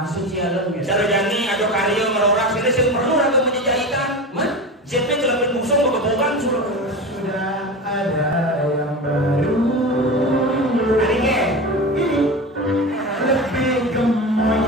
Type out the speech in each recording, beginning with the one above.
masuk sialan gitu. Sarojani ado karyo merorak sini sih perlu atau menjajahikan. Man, JP jelapin busung boga-bogan suruh. Sudah ada yang baru. Aringe. Lebih gemoy.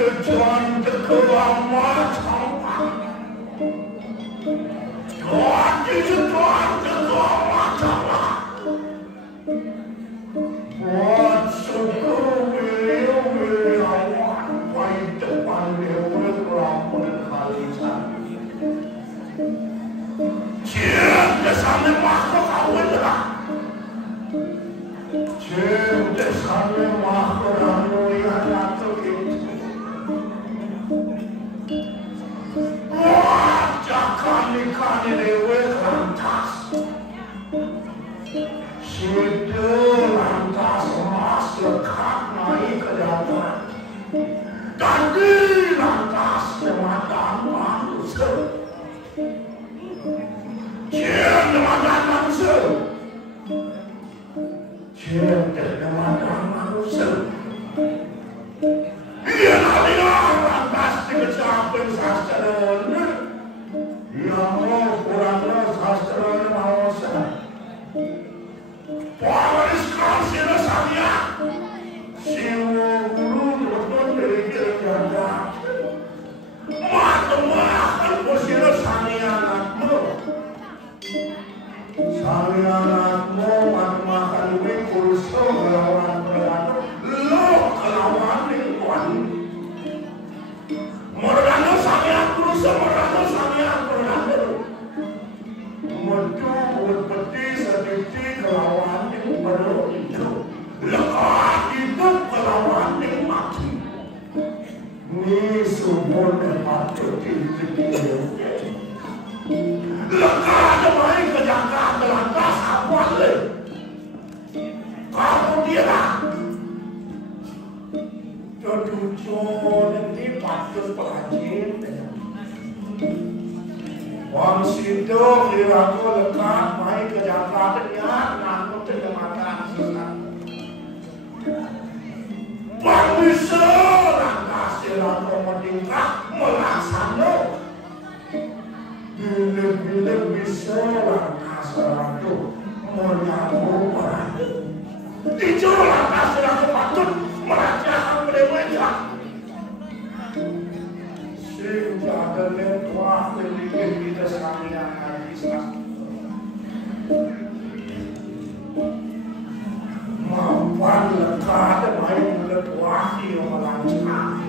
Tujuan kekeluarga macam tujuan kekeluarga macam buat syukur beliau baik depan dewa rampun kali cari cinta sama makhluk awal cinta sama makhluk awal yang jatuh itu kani dewe lantas sudah lantas masuk naik ke dalam tadi lantas teman manusia teman manusia teman manusia ia nanti lantas dikecapai sastra yang kurang sastra mawasa waris kasih rasanya siwo guru dokter dari kerja makan posisi rasanya anakmu makan kurso lawan berano lo kelawan lingkuan merano saya kurso merano saya Menurut peti sedikit kelawan yang baru itu lekat itu kelawan yang mati ini sumur dan patut dikira lekat main kejagaan melantas apa le kamu dia ketujuh nanti patut pelajin Wang situ kira-kira lekat main kejahatannya nakut terjemahkan susah. Wang bisa langkah silaku meningkat melaksana. Bila bisa langkah silaku menyambung orang. Itu langkah silaku patut merajakan mereka. Jaga letuah memiliki kita sekalian hadislah mampan lekat main letuah yang melancar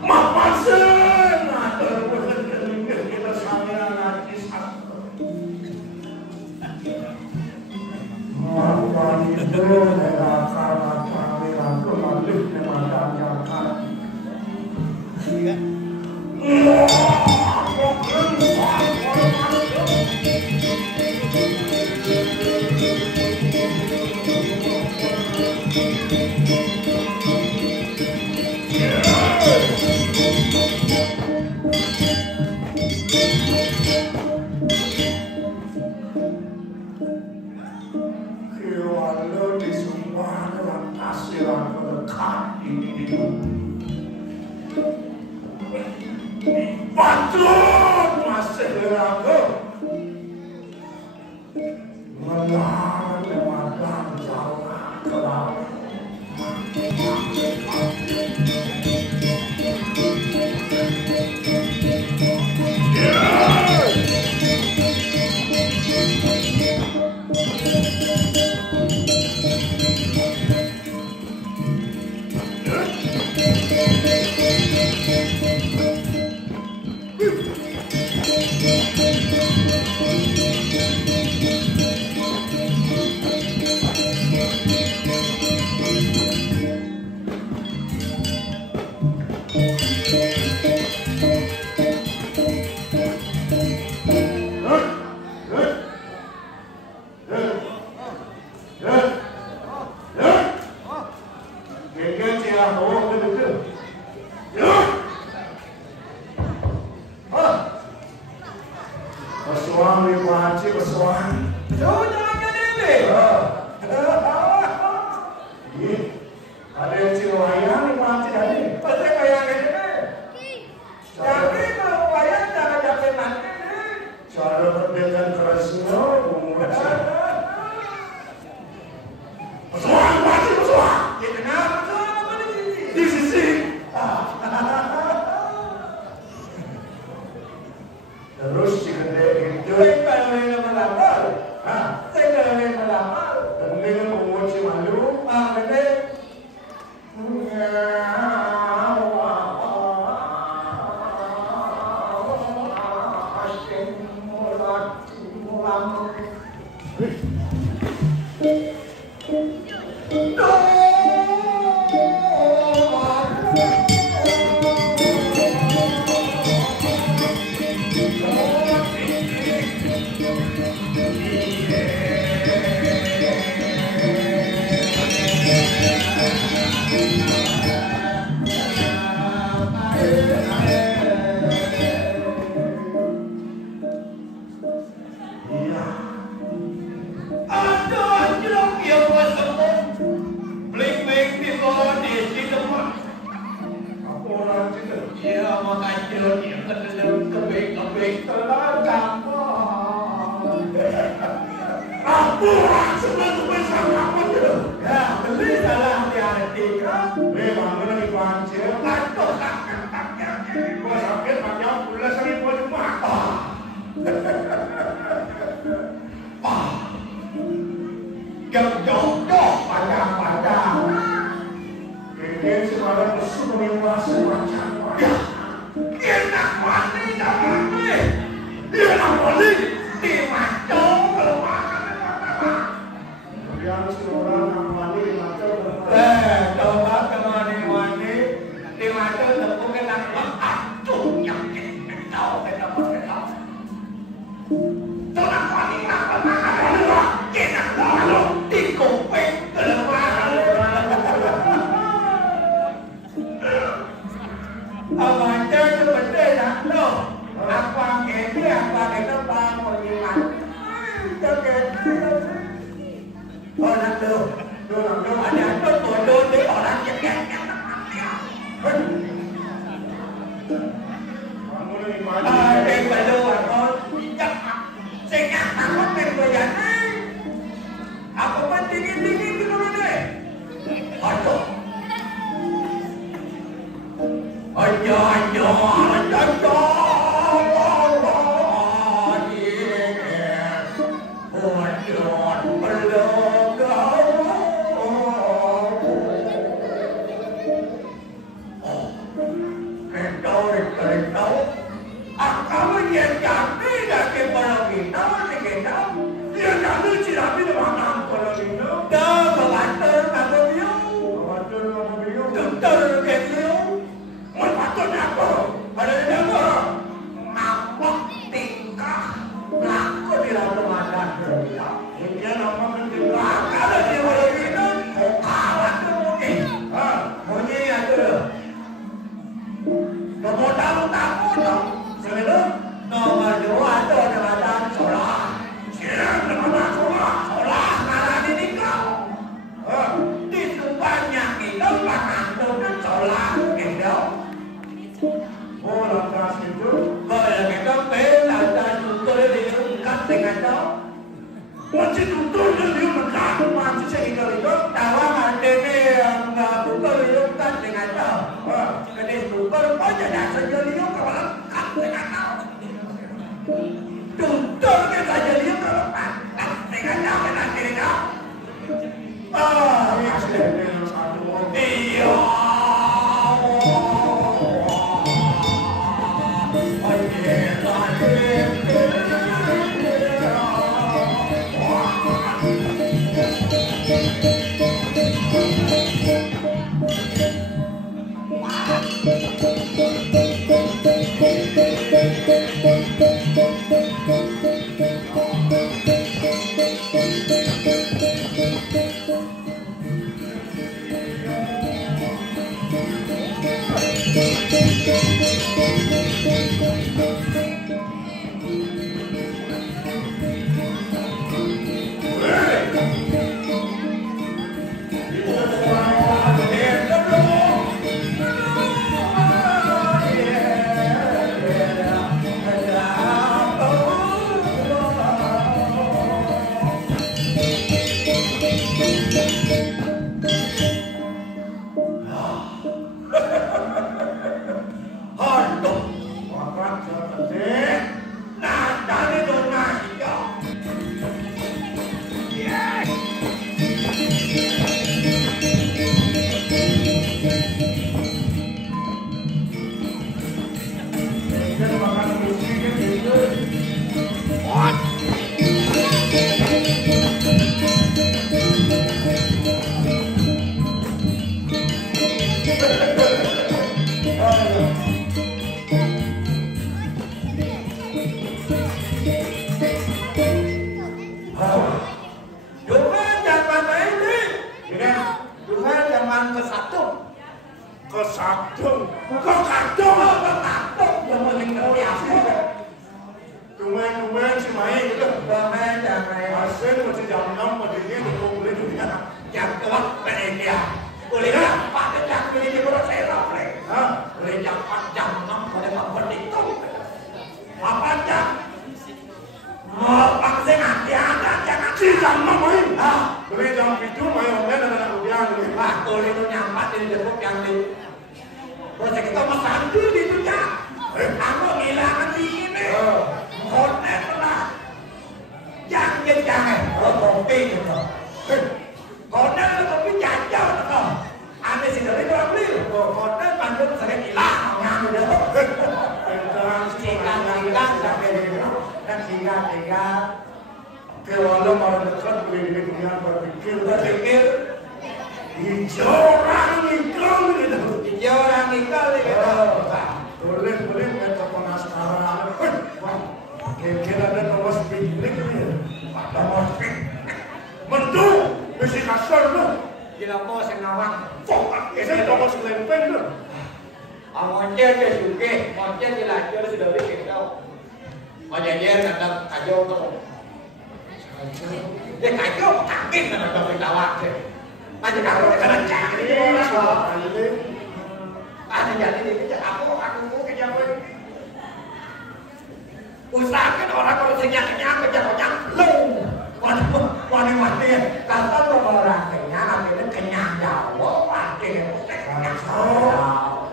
mampan sengat memiliki kita sekalian hadislah mampan itu adalah karena kehadiran kembali kepada yang kami Patut masih beragu melawan lewatan jalan ke laut Ada yang si wayang mati tadi. Pasti kayak 8 jam nang pada papan itu. 8 jam. Mau pakai ada jangan si jam main. ah. Beli jam itu main online ada kemudian. Wah, kalau itu nyampat di depok yang di. Proses kita masandu di dunia. Aku ngilangan ini. Konek lah. Jangan. Kopi gitu. Konek kopi jajah gitu. Ane sih dari doang beli. Konek bandung sering hilang. Ngambil dah. Cikan sampai di dan tiga. Kalau orang dekat beli di dunia berpikir hijau orang nikah gitu. Boleh mereka penasaran. Kira-kira ada nomor speed nomor speed. Mendung mesti kasar tu. Gila mau senawang. Ini nomor selempeng tu. Moncer ke suke, moncer dilacur sudah bikin kau. Moncer datang kajau tu. Dia kajau kakin dengan kau tawak je. Macam kau kena cari orang. Ada jadi ni kerja aku kerja pun. Usahakan orang kalau kenyang kerja long. Wani kata orang kenyang akhirnya kenyang jauh akhirnya kenyang jauh.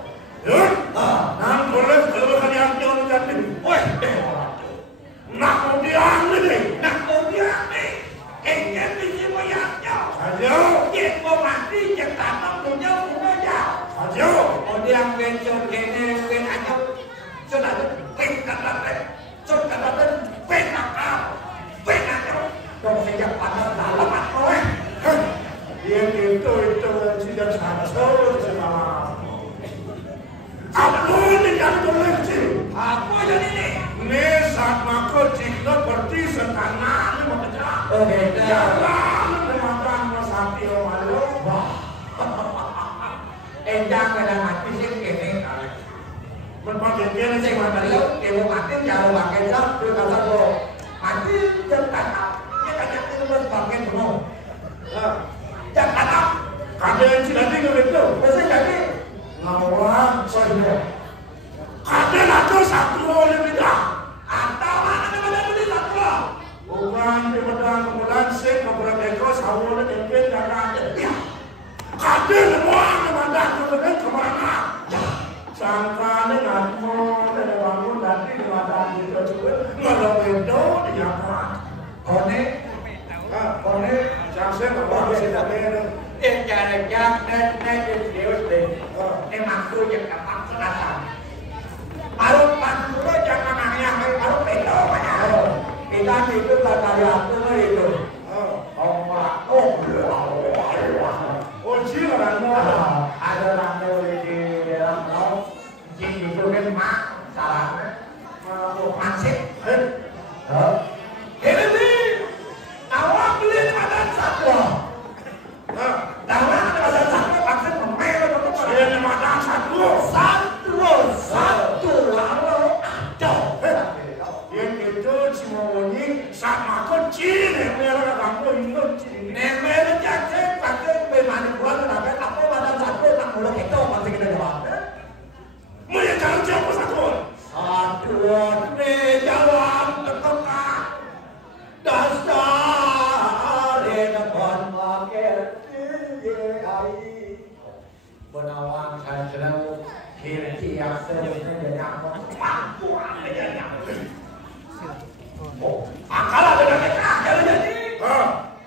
Nang boleh kalau kalian jangan jadi. Woi, Nak kemudian ni. Ingin biji mayatnya. Saja. Dia mau mati, dia tanam punya jauh. Saja. Kemudian bencong kene, aja. Sudah Dong sejak pada dalam aku Dia itu tidak satu sama. Aku ni yang terleci. Aku jadi ni. Ni saat makul cikgu berarti setengah ni macam. Oh beda. Jangan makan masapi malu. Enjang kadang mati sih kene. Berbagai dia Sing mati dewe mati jauh pakai sak tu kata go. Mati jangan dia kajak tu pakai penuh. Jangan Kami yang tidak tinggal itu. mesti jadi Lawan saja. Kami nak satu oleh kita. atau mana beli satu. Bukan di pedang kemudian sih kemudian ekor sawul tempe jangan ada. Kami semua memandang kemudian kemana? Sangka dengan mau dari bangun nanti memandang itu juga nggak bedo di Jakarta. Kone Jangan saya nggak mau tidak bedo. Jangan emang tu yang dapat selatan. Baru pantura jangan nanya, baru pedo banyak. Kita itu dari aku itu. Oh cila orang mau. Ada orang di dalam laut. Jadi itu kan mak salahnya. Masih. Ini awak beli ada satu. Tahu ada satu vaksin pemel untuk Ini macam satu. satu lalu ada. Yang itu cuma bunyi sama kecil yang mereka kampung itu. Nemel jakse pakai pemanipulan tapi apa badan satu tak boleh itu masih kita jawab. Mereka jangan jawab satu. Satu ni jawab tekak dasar depan maket ai benawang saya sedang kiri yang sebenarnya jadi apa mampu aja akal ada mereka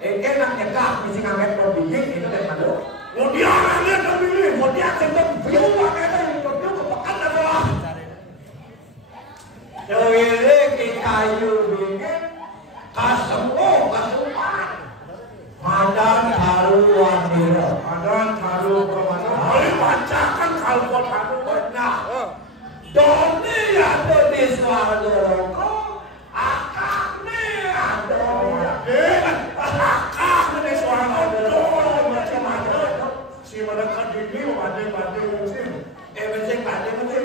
jadi nak nyegah mesti ngamet probijik itu dari mana Kemudian dia terpilih. kemudian sebelum view makanya itu kepekan adalah Dewele kita yubingin kasemu kasupan madan taruhan dira Adan taruh ke mana? Boleh bacakan kalau taruh. nah doni ada di suarga akak ni ada Akak ni seorang aduh macam mana? Si mereka ini badai-badai macam. mesti pada mesti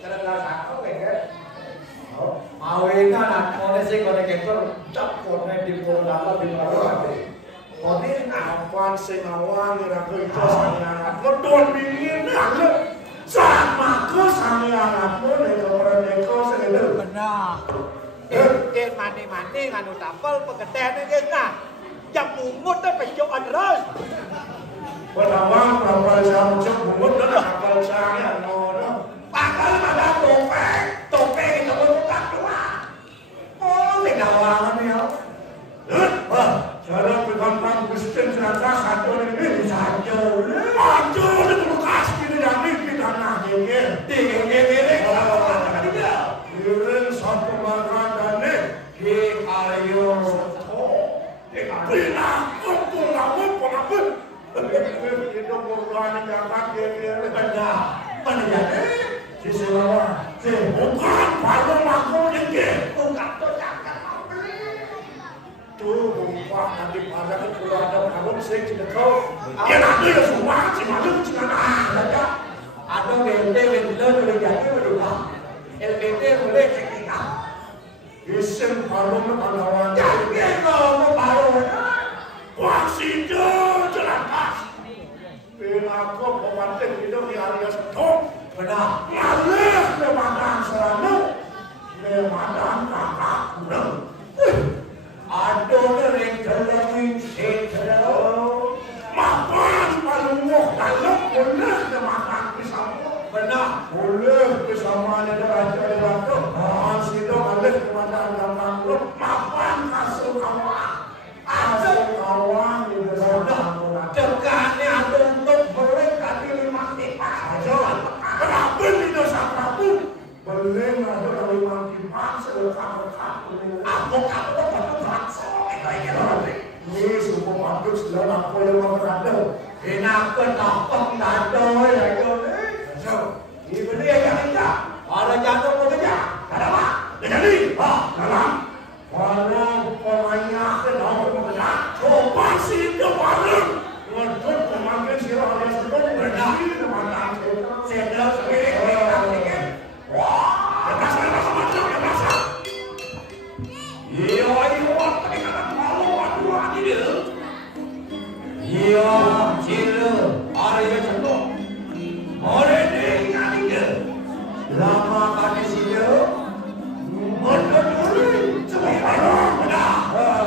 kalau satu kan Awalnya nak kone sih kone kekor cap kone di pulau dalam di luar Koni awan sing awan ora itu sangat. Medon dingin. Sangat yang aku nih kepada Deko sendiri. Benar. Mandi nganu tapel pegeden guys nah. Jam mungut pe joan terus. Penawang kapal sang cek bungut dan kapal sang yang ngono. Pakal ada topeng itu bukan dua. Oh, legawangan ya. Wah, cara pegang Kristen ternyata satu ini saja. Aduh, ini bekas ini yang ini tanah ini. Dingin. Iren satu makanan nih. Di ayo. Bina, aku lawan pengapu. Itu bukan jangan dia Benar. si Selawa, si bukan baru aku ini. Bukan tuh jangan mau beli. Tuh, bukan nanti pada itu ada kamu sih tidak tahu. Ya nanti ya semua si malu jangan ada. Ada bente udah jadi udah. LBT boleh cekika. Isim baru mengawan. Jangan mau baru. Wah sido jelas. Pinaku pemantik hidup di area setok. Benar. Ngalih lemadang seranu. Lemadang kakak kurang. Aduh ring terlebih terlalu. Mapan palungok dalam boleh lemadang pisang. Benar. Boleh bersama ada raja di waktu. Sido ngalih lemadang kakak kurang. Mapan kasih kawan. Kasih kawan di bersama. Dekatnya ada untuk mereka di lima tipa. Kenapa tidak sama pun? Boleh ada dari mantipan selengkap-lengkap. Aku perlu transfer Ini semua patut sedang aku yang berada. kenapa tampak nado ya itu? So, ibu dia yang kerja. Ada jatuh bekerja. Ada apa? Jadi, dalam walau pemainnya kenal bekerja, coba sih dia bareng. Untuk memanggil sirah alias sebut berdiri dengan Sedang sepiring kita. Wah, lepas macam lepas. Iya, tapi kata malu aduh ini dia. Iya, cila, ada yang contoh. Ada dengan dia. Lama kali sila. Ada dulu. Sebenarnya benar.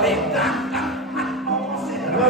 Lekat tak mau sila.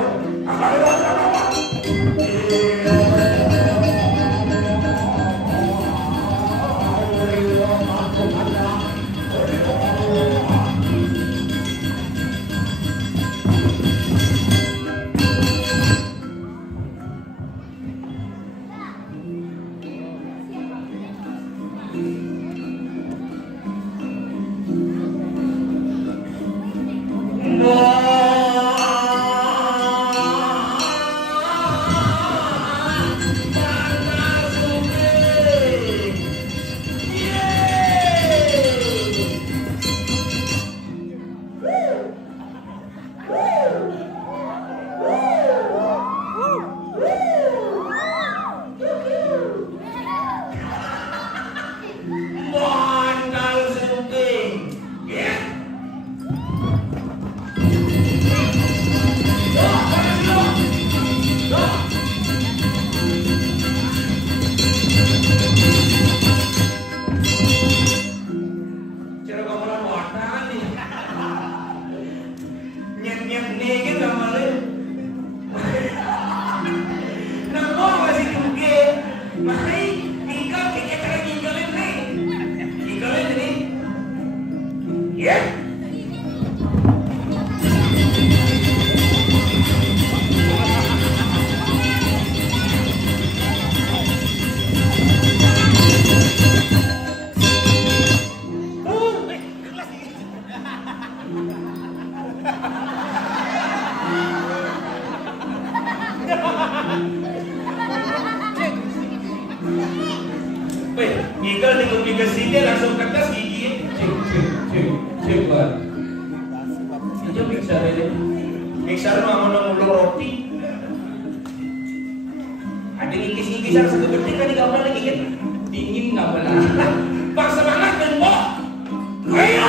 Ngigal di kesini langsung kertas gigi. Cek buat. Aja mixer ini. Mixer mah mau ngulur roti. Ada ngikis-ngikis yang satu gede kan nggak pernah lagi kan? Dingin nggak pernah. Bang semangat dan kok. Ayo.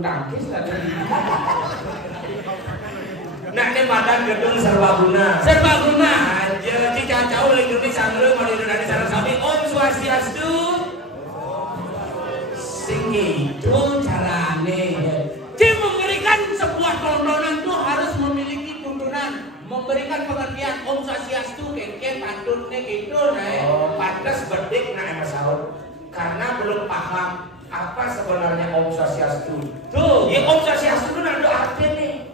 bulu tangkis lah. Nah ini badan gedung serbaguna. Serbaguna. Aja cicacau lagi ini sangre mau dari sarang sami. Om Swastiastu. Sing itu carane. Dia memberikan sebuah tontonan itu harus memiliki tuntunan, memberikan pengertian Om Swastiastu keke patutnya gitu. Oh, pantas bedik nah Mas Saud. Karena belum paham apa sebenarnya Om Swastiastu. Tuh, ya Om Swastiastu itu ada artinya.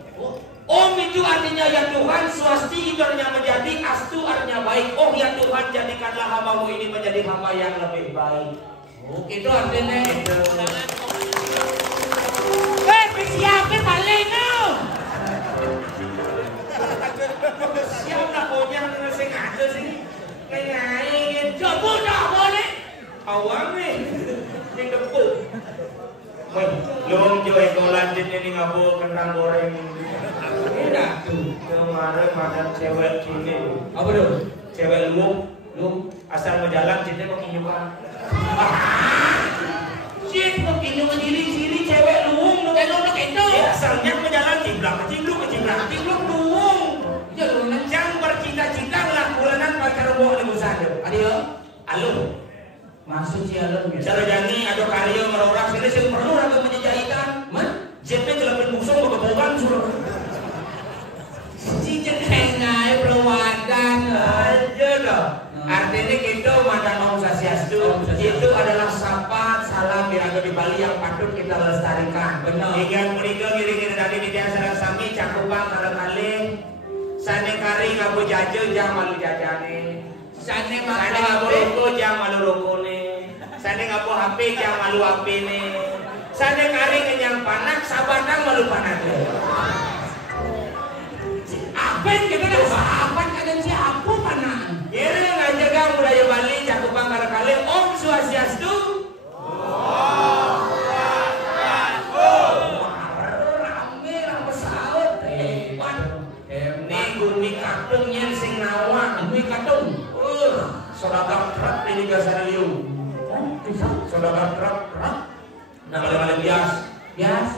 Om itu artinya ya Tuhan, swasti itu artinya menjadi, astu artinya baik. Oh ya Tuhan, jadikanlah hambamu ini menjadi hamba yang lebih baik. Oh, itu artinya. Siapin paling no. Siap nak konyang dengan sing ada sing ngai coba dah boleh. awang nih yang depuk. Woi, belum joy kau lanjut ini ngabo kentang goreng. Tidak tuh. Kemarin madam cewek kini. Apa tuh? Cewek lu asal mau jalan cinta mau kinyukan. Cint mau kinyukan diri cewek luung lu kendo. Asalnya menjalan ciblak cibluk luung. Ya lu Jangan bercita-cita ngelakukan pacar buah di busanya. adio. Halo. Maksud si alun ya. Sarjani ada karya merorang sini sing perlu raga menjahitan. JP jelapin busung kebogan suruh. Si jenengai perawadan Aja dah. Artinya kita madan Om Swastiastu itu adalah sapa salam biraga di Bali yang patut kita lestarikan. Benar. Ikan mereka ngiring-ngiring tadi di tiang sarang sami cakupan karena kali sane kari ngabu jajo jang malu jajane. Sane ngabu roko jang malu rokone. Sane ngabu HP jang malu HP-ne. Sane kari kenyang panak sabatang malu panaknya. Apen kita dah sahabat kadang si apa panaan. Kira ngajaga budaya Bali cakupan karena kali Om Swastiastu. Rame pesawat. Ini gumi katung yang sing nawa. Gumi katung. Saudara truk ini gasar liu. Saudara truk. Nah kali bias. Bias.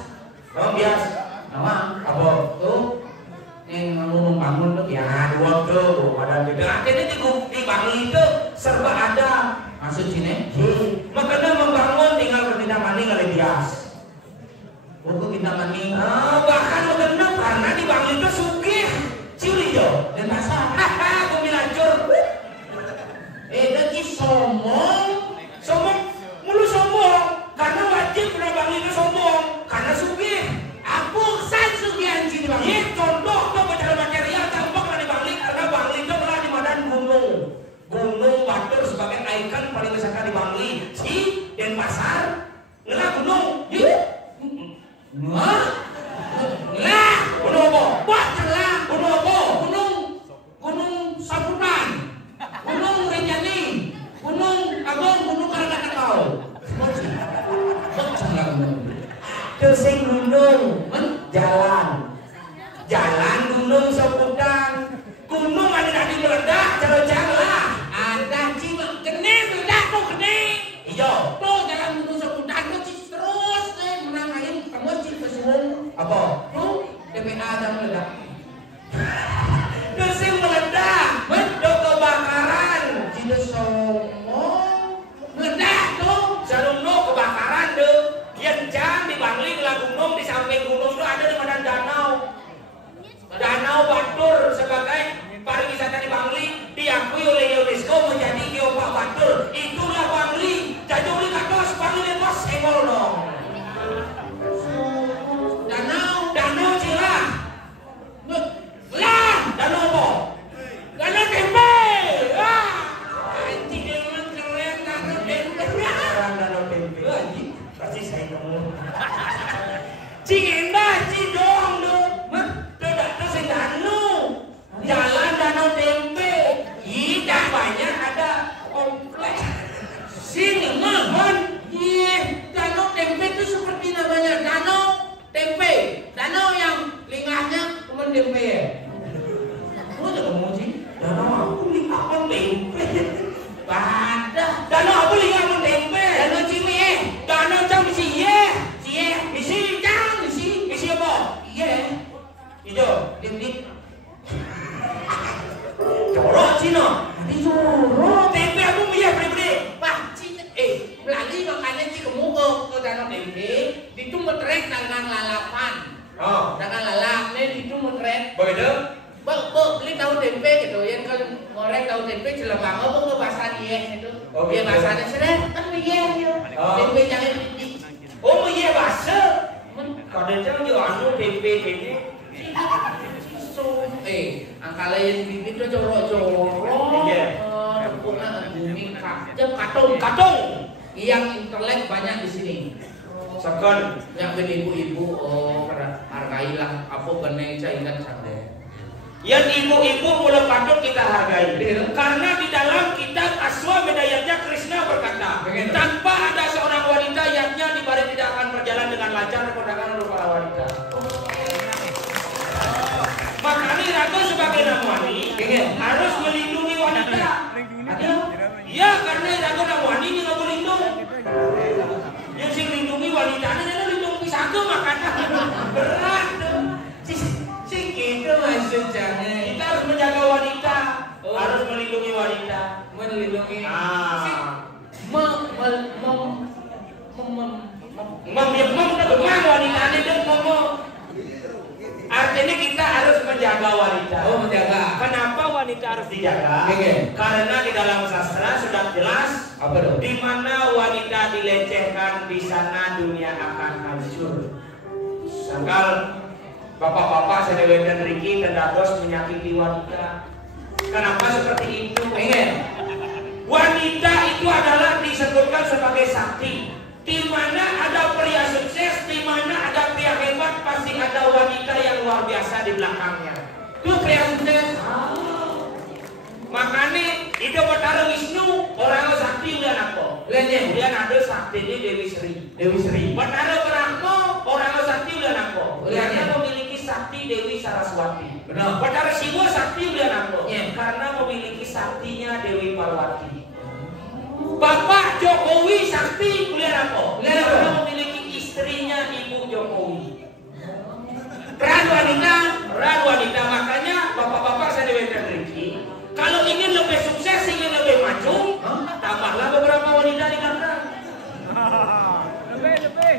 Nama Apa? tuh yang membangun tuh Ya dua tuh. Ada gitu. Akhirnya di Bali itu serba ada. maksud sini. Makanya membangun tinggal bertindak mani kali bias. Buku kita mani. Bahkan mengenang karena di Bali itu sugih. Ciuli jo. Dan masa. Haha, aku bilacur. Daki sombong. Mulu sombong. Karena wajib pernah Bali itu sombong. Karena sugih. Aku san sugihan sini bang. Ini contoh tuh bicara material tampak lah di Bali. Karena Bali itu pernah di badan gunung. Gunung Batur sebagai ikon paling besar di Bali. Si Denpasar. Ngelah gunung. Wah. Lah. Gunung apa? Bacalah. Gunung apa? Gunung Saputan. Gunung Rinjani. Gunung Agung. Gunung Krakatau. Bacalah gunung. Tersing gunung. Jalan gunung Saputan. Gunung ada di meledak. Jalan-jalan. Ada cima kene meledak tuh kene. Iya. Tuh jalan gunung Saputan tuh terus menang ayam kamu cik pesuung. Apa? Tuh DPA dan meledak. Tersing meledak. Ada kebakaran. Tidak sombong meledak tuh. Sarungno kebakaran deh. Yang di Bali lah gunung di samping gunung itu ada di badan danau. Danau Batur sebagai pariwisata di Bali diakui oleh UNESCO menjadi geopark Batur. Itulah Bali. Jadi oleh kados Bali bebas engol dong. Danau Cilah. Lah, danau apa? Danau tempe. Anjing emang keren danau tempe. Danau tempe. Anjing, pasti saya kamu. Cing endah cing dong lu. Tidak terus danau. Jalan danau tempe. Tidak banyak ada kompleks. Sing mohon. Iya, danau tempe itu seperti namanya danau tempe. Danau yang lingahnya cuma tempe ya. Lu jangan ngomong sih. Danau aku lingkar tempe. Pada Danau aku lingkar tempe. danau Cimi Danau jam cie. cie Isi jam. celebang apa bahasa dia itu. Oh, Dia gitu. bahasanya seret kan dia ya. Oh. Tempe jangan didik. Oh iya bahasa. Kadang yo anu tempe ini. Angka lain bibit itu jorok-jorok. Iya. Tepungnya bumi Katung. Yang intelek banyak di sini. Sekon. Yang ben ibu-ibu hargailah apa beneng ingat sampai. Yang ibu-ibu mulai patut kita hargai. Karena di dalam kitab Aswamedha Yatnya Krishna berkata, tanpa ada seorang wanita yatnya di balik tidak akan berjalan dengan lancar perdagangan untuk para wanita. Makanya Ratu sebagai namwani harus melindungi wanita. Ya karena Ratu namwani ini nggak melindung. Yang sing lindungi wanita ini lindungi satu makanya berat. Sing gitu maksudnya. Kita harus menjaga wanita, harus melindungi wanita. Melindungi. Wanita ini dan artinya kita harus menjaga wanita. Oh, menjaga. Kenapa wanita harus dijaga? Karena di dalam sastra sudah jelas Apa dong? di mana wanita dilecehkan di sana dunia akan hancur. Sangkal bapak-bapak Sedewen dan Riki terdados menyakiti wanita. Kenapa seperti itu? Wanita itu adalah disebutkan sebagai sakti. Di mana ada pria sukses, di mana ada pria hebat, pasti ada wanita yang luar biasa di belakangnya. Itu pria sukses. Makanya itu Batara Wisnu orang sakti udah apa? Dia ada sakti ini Dewi Sri. Batara Brahma orang sakti udah apa? Dia memiliki sakti Dewi Saraswati. Benar. Batara Siwa sakti udah apa? Karena memiliki saktinya Dewi Parwati. Bapak Jokowi sakti kuliah apa? Karena memiliki istrinya Ibu Jokowi. Ran wanita, makanya bapak-bapak saya Riki, kalau ingin lebih sukses, ingin lebih maju, tambahlah beberapa wanita di belakang. Lebih.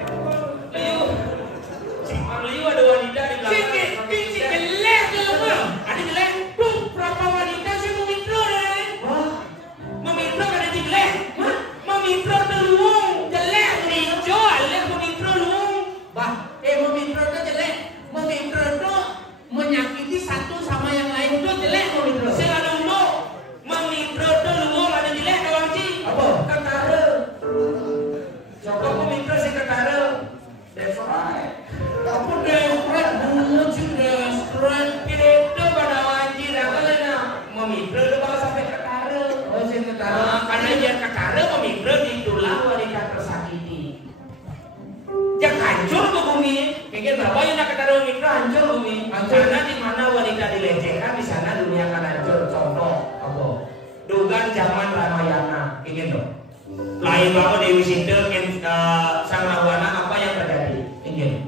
Ayo ada wanita di belakang. Si jelek dulu. Ada jelek. Tuh berapa wanita sih memintro deh. Memintro ada jelek. Memintro terluung jelek. Dijual ya memintro luung. Memintro itu jelek. Memintro itu menyakiti satu sama yang lain itu jelek memintro. Saya dulu memintro terluung ada jelek kawan sih. Apa? Ketara. Coba memintro si ketara. That's right. Apa desperate muncul desperate Itu pada wajib apa lena memintro itu bakal sampai ketara. oh sih ketara Karena dia ketara memintro itulah wanita tersakiti. Jangan hancur ke bumi. Mungkin berapa yang nak ketara memintro hancur bumi. Karena di mana wanita dilecehkan di sana dunia akan hancur. Contoh apa? Dugaan zaman Ramayana. Ingin dong. Lain banget Dewi Sinta sang Rahwana apa yang terjadi?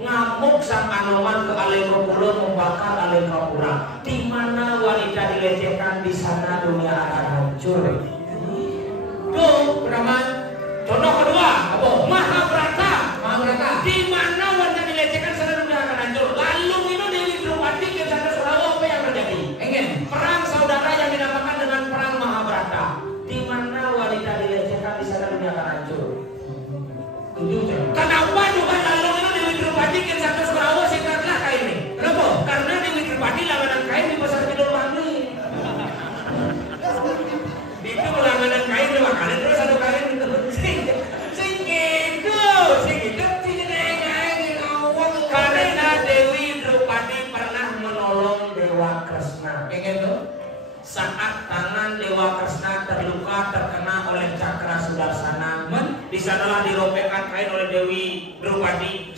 Ngamuk sang Anoman ke Alengkapura membakar Alengkapura. Di mana wanita dilecehkan di sana dunia akan hancur. Tuh, Brahman. Contoh kedua, apa? Mahabharata. Di mana wanita dilecehkan sana dunia akan hancur. Lalu itu Dewi Draupadi ke sana Surawa apa yang terjadi? Perang saudara yang dinamakan dengan perang Mahabharata. Di mana wanita dilecehkan di sana dunia akan hancur. Kenapa juga lalu itu Dewi Draupadi ke sana Surawa singkatlah kain ini? Kenapa? Karena Dewi Draupadi langganan kain di pasar Kidul Mangli. Itu langganan kain lima kali terus satu kain itu. Karena Dewi Draupadi pernah menolong Dewa Kresna. Saat tangan Dewa Kresna terluka terkena oleh cakra Sudarsana, di sanalah diropekkan kain oleh Dewi Draupadi,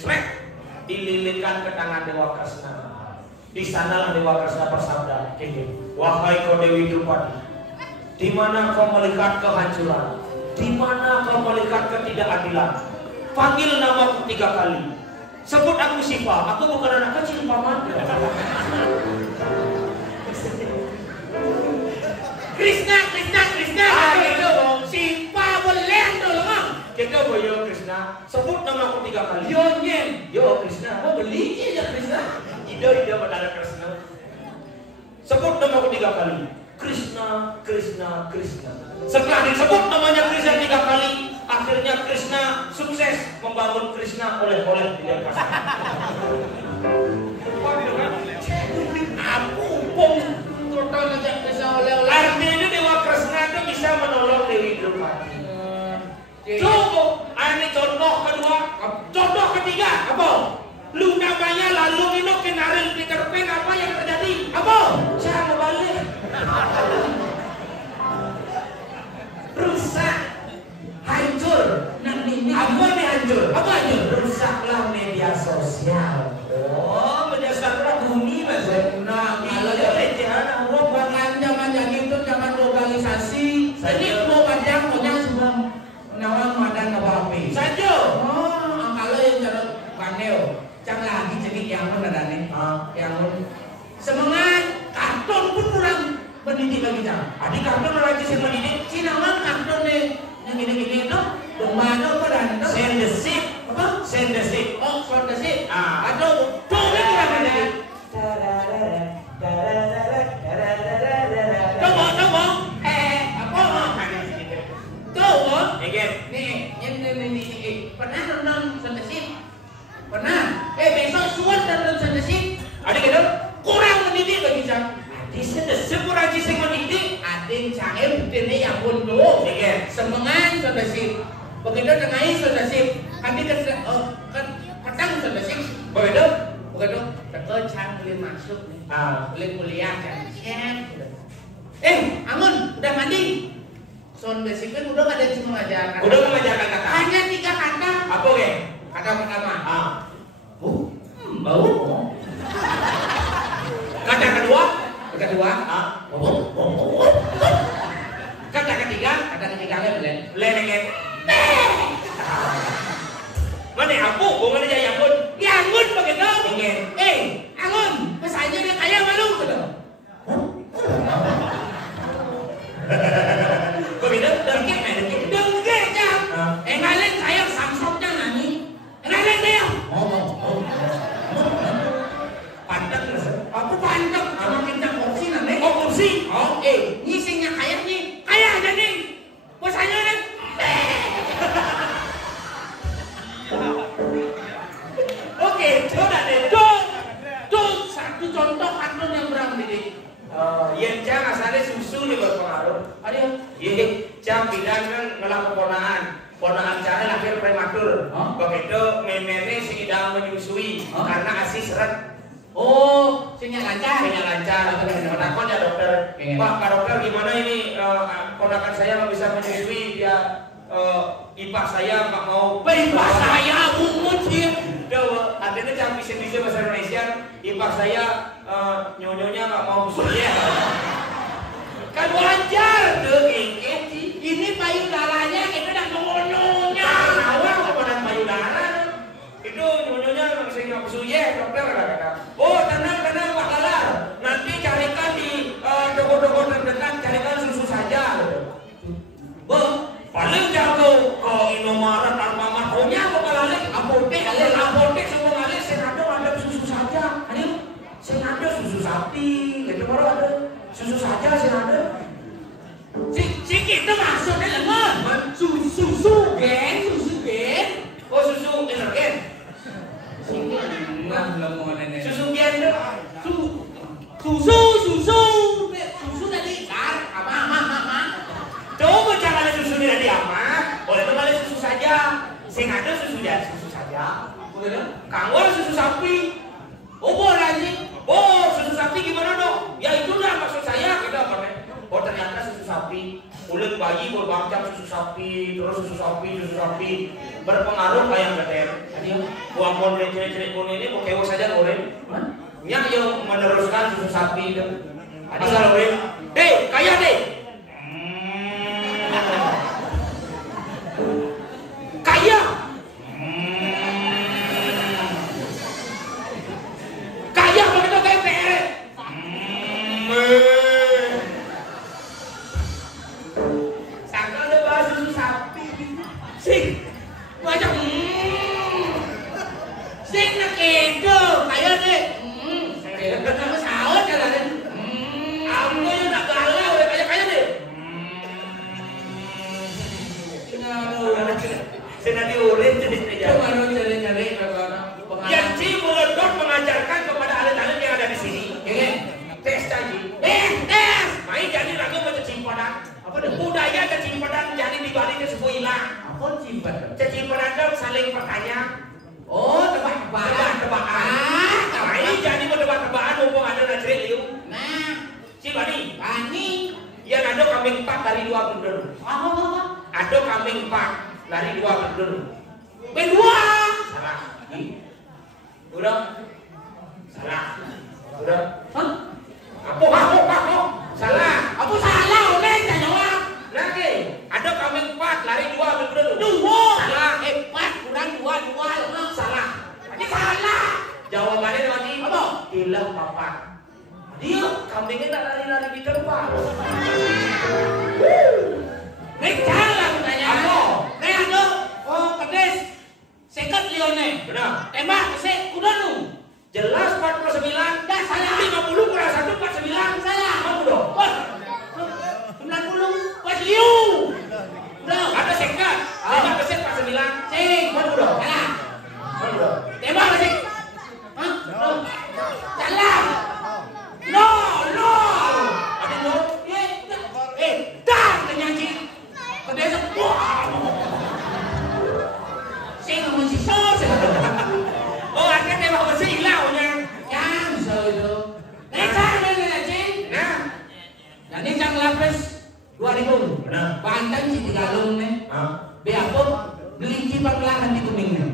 dililitkan ke tangan Dewa Kresna. Di sanalah Dewa Kresna bersabda, wahai kau Dewi Draupadi, di mana kau melihat kehancuran, di mana kau melihat ketidakadilan, panggil namaku 3 kali. Sebut aku Siva, aku bukan anak kecil paman. Krishna. Gitu dong. Siva boleh dulu bang. Kita boyo Krishna. Sebut nama aku 3 kali. Yo Krishna. Mau beli aja Krishna. Ida pada Krishna. Sebut nama aku 3 kali. Krishna, Krishna, Krishna. Setelah disebut namanya Krishna 3 kali, akhirnya Krishna sukses membangun Krishna oleh-oleh di Denpasar. Ampun, total aja bisa oleh-oleh. Artinya Dewa Krishna itu bisa menolong Dewi Draupadi. Cukup, ini contoh kedua. Contoh ketiga, apa? Lu namanya lalu ini kenaril Peter Pan, apa yang terjadi? Apa? Jangan balik. Rusak, hancur. Nah, ini apa nih hancur? Apa hancur? Rusaklah media sosial. Oh, media sosial bumi mas. Nah, Kalau jangan bukan zaman itu zaman globalisasi. Jadi globalisasi punya semua nawang madan apa-apa. saja. Oh, kalau yang cara paneo, jangan lagi jadi yang mana nih? Yang semangat kartun pun kurang mendidik lagi jangan. Adik kartun lagi sih mendidik. Sinawang kartun nih yang gini-gini itu domba itu dan Send the ship. apa? Send the ship. Oh, fantasi. Ah. Aduh, tuh dia kurang mendidik. Coba, coba. Apa? Coba. Again. Nih, ini pernah nonton fantasi? Pernah. Besok suat nonton fantasi. Adik gitu. Kurang mendidik bagi Cang. Adik send the ship kurang sih mendidik. Ading Cangil buktinya yang buntu. Again. Semengan fantasi. Begitu dengan fantasi. Adik ketang fantasi. Begitu. Begitu. Teko Cang boleh masuk nih. Boleh kuliah kan. Angun, udah mandi? Sound basicnya udah gak ada cuma mengajarkan. Udah mengajarkan kata. Hanya 3 kata. Apa ge? Kata pertama. Bau. Kata kedua. Kata kedua. Kata ketiga. Kata ketiganya boleh. Lenengen. Mana aku? Bukan aja yang pun. Angun begitu. Ingin. Angun, pesannya dia kaya malu gitu. Begitu. Dengki, dengki. Dengki Cang. Ngalen saya Samsungnya nani. Ngalen dia. Pandang lah. Aku pandang sama kita kursi nanti. Oh kursi. Nyisingnya kaya nih. Kaya aja nih. Pesannya nih. Oke, coba deh. Tuh satu contoh kartun yang berang didik. Yang Cang asalnya susu nih berpengaruh. Ada. Iya, Cang bilang kan ngelak keponaan. Ponaan Cang lahir prematur. Begitu memene si idang menyusui karena ASI seret. Oh, sinyal lancar. Sinyal lancar. Penakon ya dokter. Pak dokter gimana ini ponakan saya nggak bisa menyusui dia ipar saya nggak mau. Ipar saya umut sih. Artinya Cang bisa bahasa Indonesia. Ipar saya nyonyonya nggak mau menyusui ya. Kan wajar tuh ini payudaranya kita udah ngonyonya. awal kepada payudara itu nyonyonya masih nggak menyusui dokter kata. Oh tenang Pak Galar, nanti carikan di toko-toko terdekat carikan susu saja. Paling jago ke Indomaret Alfamart, pokoknya apa kalah apotek semua kali ada susu saja. Ada susu sapi, gitu baru ada susu saja ada. Si kita maksudnya lemah. Susu gen. Oh susu energen. Susu gen tuh. Susu dari kar. Apa. Coba jangan ada susu dari ama. Boleh tuh kali susu saja. Sing ada susu saja. Kangwar susu sapi. Oh boleh aja. Oh susu sapi gimana dong? Ya itulah maksud saya kita apa? Oh ternyata susu sapi. Ulet bayi berbangcang susu sapi, terus susu sapi berpengaruh kayak geter. Buang mondre ciri-ciri kuning ini mau kewas saja goreng. Nya yang meneruskan susu sapi itu. Asal goreng. Kaya deh. Kaya. Kaya begitu kayak PR. Sangka ada bahas susu sapi. Sing macam sing nak itu kayak deh. Kamu sahut jalan. Aku yang nak galau mundur. Apa? Ada kambing 4, lari 2 mundur. Kedua. Salah. Udah. Salah. Udah. Hah? Apa? Salah. Aku salah, oleh tak jawab. Lagi. Ada kambing 4, lari 2 mundur. Dua. Salah. 4 kurang 2. Salah. Ini salah. Jawabannya lagi. Apa? Hilang 4. Dia kambingnya tak lari-lari di tempat. Nek salah tanya. Apa? Nek ada. Oh, pedes. Sekat lione. Benar. Tembak sek kuda nu. Jelas 49. Dah salah. 50 kurang 1 49. Salah. Kamu dong. Wah. 90 pas liu. Udah. Ada sekat. 5% 49. Sek. Kamu dong. Salah. Kamu dong. Tembak sek. Hah? Salah. No. Ada no. Dah kenyanyi. Pedes. Wah. Saya ngomong si sos. Oh, akhirnya tembak bersih hilaunya. Yang so itu. Necan mana Cing? Nah. Jadi cang lapis 2000. Benar. Bantan si Tigalung nih. Hah? Beapun beli cipang lahan di kuningnya.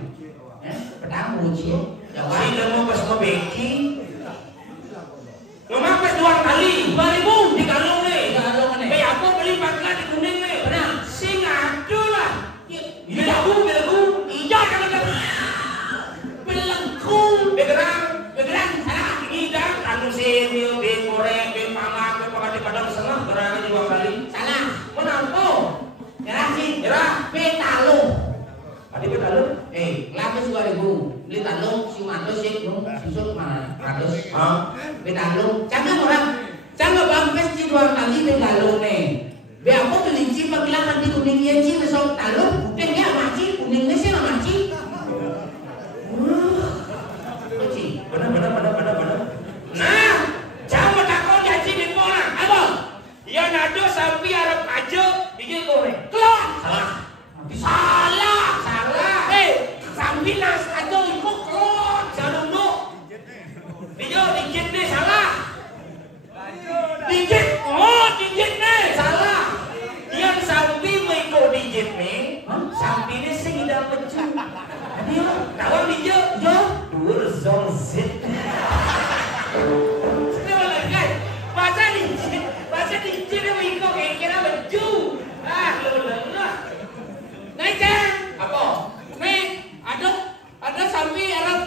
Pedang uji. Si mau pas mau beki. Ngomong pas 2 kali. 2000 Di kalung nih. Tigalung nih. Aku beli 4 kali di kuning nih. Benar. Si ngadu lah. Belagu. Iya jangan belenggu. Begerang salah. Ngidang anu sini be korek be pamak be pakati padang setengah gerang 2 kali. Salah. Menampo. Nyerah sih. Nyerah. Betalung. Tadi be kalung. Lapis 2000. Beli talung si mantus sih nu susut mana? Mantus. Hah? Betalung. Jangan orang. Jangan bangkes di 2 kali betalung nih. Be aku kelinci paglahan di kuning yan sih besok talung. Dia maci kuningnya sih maci. Benar. Nah, jangan takut janji di pola. Apa? Ya nado sampai Arab aja bikin goreng. Keluar. Salah. Salah. Sambil nas aja ikut keluar. Salungdu. Dia dikit deh salah. Dikit. Oh, dikit nih. Salah. Yang sampai mengikut digit nih. Sampai ini sing ida pecu. Dia tawang dia. Yo. Durzong zit. Bahasa digit dia mengikut kayak kira pecu. Lelah. Naikkan. Apa? Nih, ada sambil Arab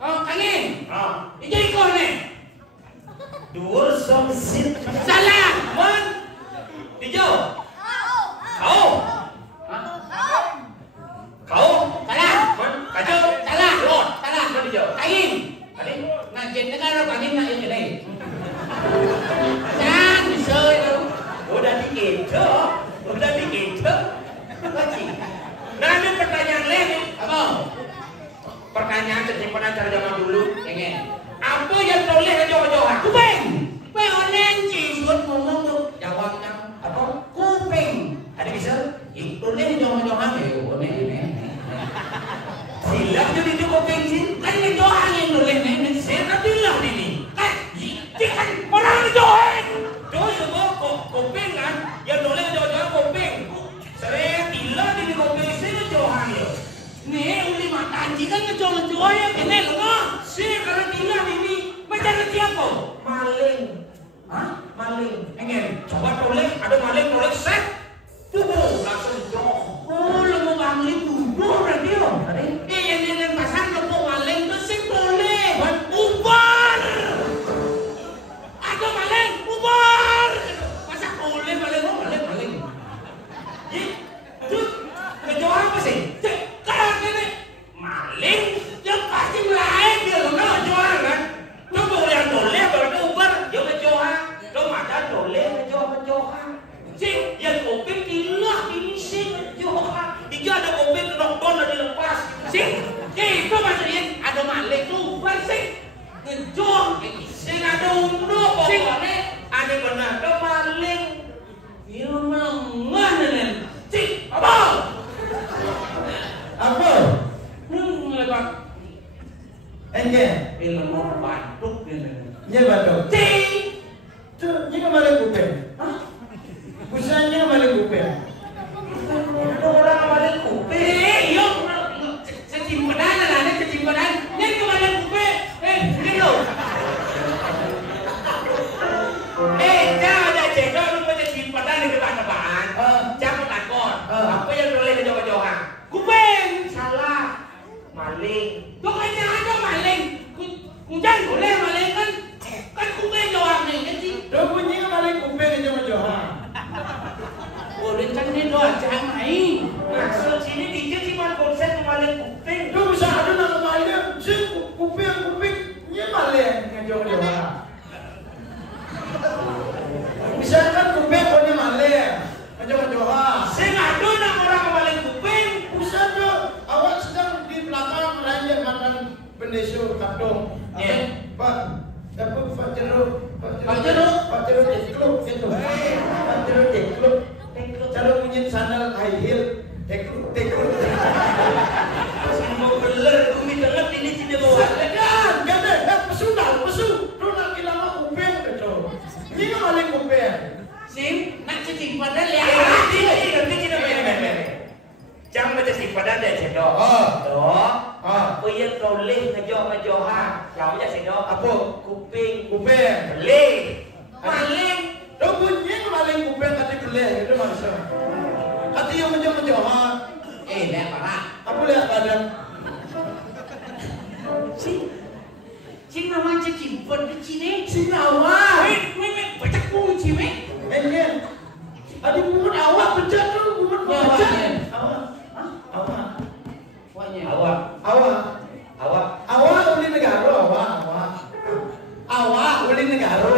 angin. Ah. Ija ikut nih. Durzong zit. Salah. Man. Dijauh. Kau. Salah. Man. Kacau. Salah. Lord. Salah. Man dijauh. Angin. Tadi. Nah, jadi kan Arab angin nak yang ini. Jangan disoi tu. Udah dikit. Baci. Nah, ini pertanyaan lain. Apa? Pertanyaan tersimpan zaman dulu. Ingin. Apa yang boleh jauh-jauhan? Kuping. Peonen cisut ngomong tu. Jawabnya apa? Kuping. Ada bisa? Boleh jauh-jauhan ini. Silang jadi itu kopeng sih. Kan jauhan yang boleh ni. Saya nanti lah ini. Kan, kan orang jauhan. Jauh semua kopeng kan. Yang boleh jauh-jauhan kopeng. Saya tilah di kopeng saya jauhan ya. Ni uli makan kan ngejauh-jauh yang kena lengah. Saya kalau tilah ini Macam siapa? maling. Hah? Maling. Ingin coba toleh. Ada maling toleh set. Tubuh langsung jauh. Oh, lemu bangli tubuh berarti yo. Yang di pasar lemu maling tu sih boleh. Ubar. Ada maling, ubar. Masa boleh maling. Itu kejauhan apa sih? Kalau ini maling, yang pasti lain dia loh. Kalau kejauhan kan? Coba yang toleh baru ubar. Dia kejauhan. Kalau ada toleh kejauhan. Sih, yang kopeng tilah ini sih kejauhan. Dia ada kopeng knockdown dan dilepas. Sih, itu maksudnya ada maling tu ubar sih. Ngejong, Sing ada unduk sih pokoknya. Ada benar ada maling. dia melengah nen. Sih, apa? Apa? Lewat Enge, film mau batuk ni. nya batuk. Sih. Tu, nya kemarin kuping. Hah? Busanya balik kuping. Ada orang balik kuping. Yo, sesimpanan ada sesimpanan. Yang kemarin kuping. Gitu. Jangan ada cendol lu punya simpanan di tebak-tebakan. Jangan takut. Apa yang boleh kejauh-kejauhan? Kuping. Salah. Maling. Tuh kan ada maling. Kujan boleh maling kan kuping doang nih kan sih. Do bunyi balik kuping aja majohan. Boleh kan dia doang jangan main. Maksud sini dia cuma konsep maling kuping. Do bisa ada nama malnya, sih kuping nya malih ngajoh-johan. Misalkan kuping punya malih, ngajoh-johan. Saya ngadu nama orang maling kuping. Bisa do, awak sedang di belakang meranjak makan bendesur kadung. Pak, dapat Pak Jeruk tekluk gitu. Pak Jeruk tekluk. Cara bunyi sandal high heel, tekluk. Masih mau beler, bumi tengah ini tidak mau ada. Kan, gak pesu. Lu nak kira mah kuping betul. Ini kan maling kuping. Sim, nak cacing pada lihat. Nanti tidak benar. Jangan baca simpanan deh cendol. Apa yang kau leh ngejoh-ngejohan? Kau aja cendol. Apa? Kuping. Beleh. Maling. Do bunyi maling kuping kata geleh itu maksud. Kata yang menjoh-menjohan. Lihat parah. Apa lihat badan? Cing nama cacing pada cini. Sinawa. Wait, baca kunci weh. Enyen. Adi buat awak pecah tu, buat pecah. Awak uli negara awak uli negara.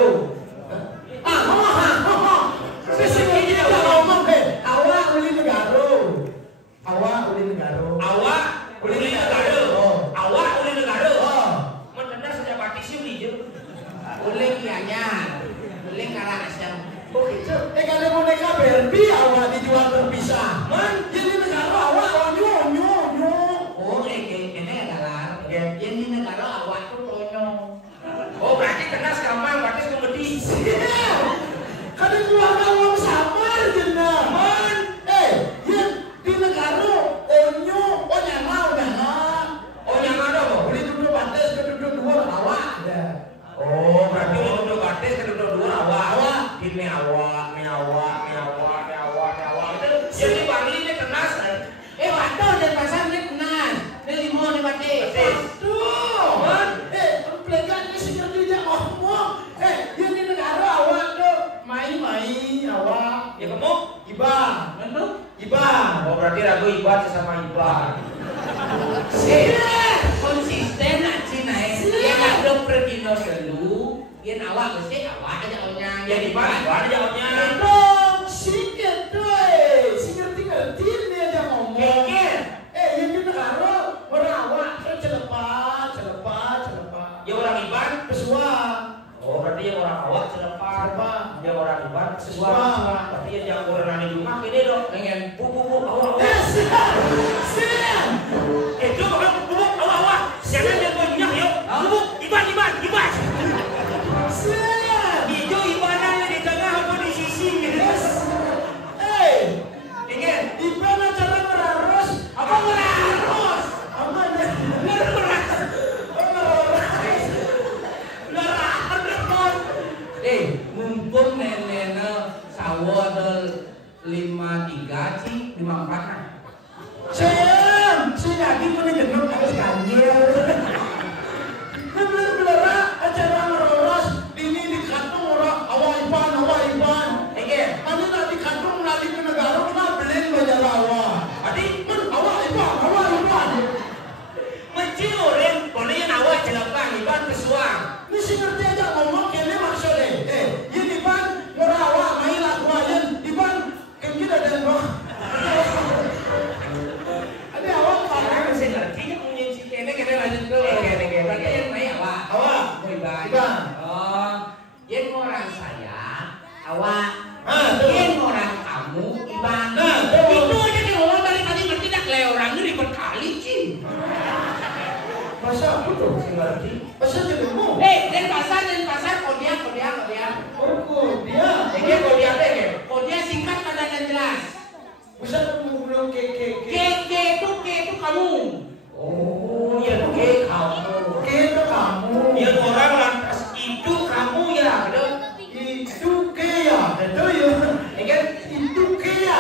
Sisi ini awak ngomong deh. Awak uli negara. Awak uli negara. Mendengar sudah pakai siu hijau. Boleh kianya. Boleh karang asam. Oh gitu. Kalau boneka Barbie awak dijual terpisah. Jadi negara awak nyo. Oh, ini adalah yang di negara awak tuh tonyo. Oh berarti kena sekamang, berarti komedi. Kan keluarga uang samar jenah. Yang di negara onyo, nyanga dong. Boleh duduk batas, duduk dua awak. Oh berarti duduk batas, duduk dua awak. Ini awak. Jadi Bangli ini kena. Waktu dan pasang dia kenas. Dia lima ni batik. Tuh. Pelajar ni seperti dia ngomong. Yang di negara awak tu mai awak. Ya kamu? Iba. Oh berarti ragu Iba sama Iba. Konsisten nak Cina. Dia nak dok pergi no dulu. Dia awak mesti awak aja onya. Ya di mana? Iba aja jawabnya. Dong, sikit tu. Si ngerti ni aja ngomong. Yang di negara orang awak tu celepa. Ya orang Iban Pesua. Oh berarti yang orang awak selepas. Yang orang Iban sesuatu. Berarti yang jangan orang nani rumah ini dong. Dengan Bu awak. Siap. Itu orang bu awak. Jangan yang banyak yuk. Bu Iban. Siap. Hijau Ibanannya di tengah apa di sisi. Ingat. Gimana cara meraros? Apa meraros? mumpung nenek sawo ada 53 sih 54 kan. orang lantas itu kamu ya, gitu. Itu ke ya, itu ya. Ya kan? Itu ke ya.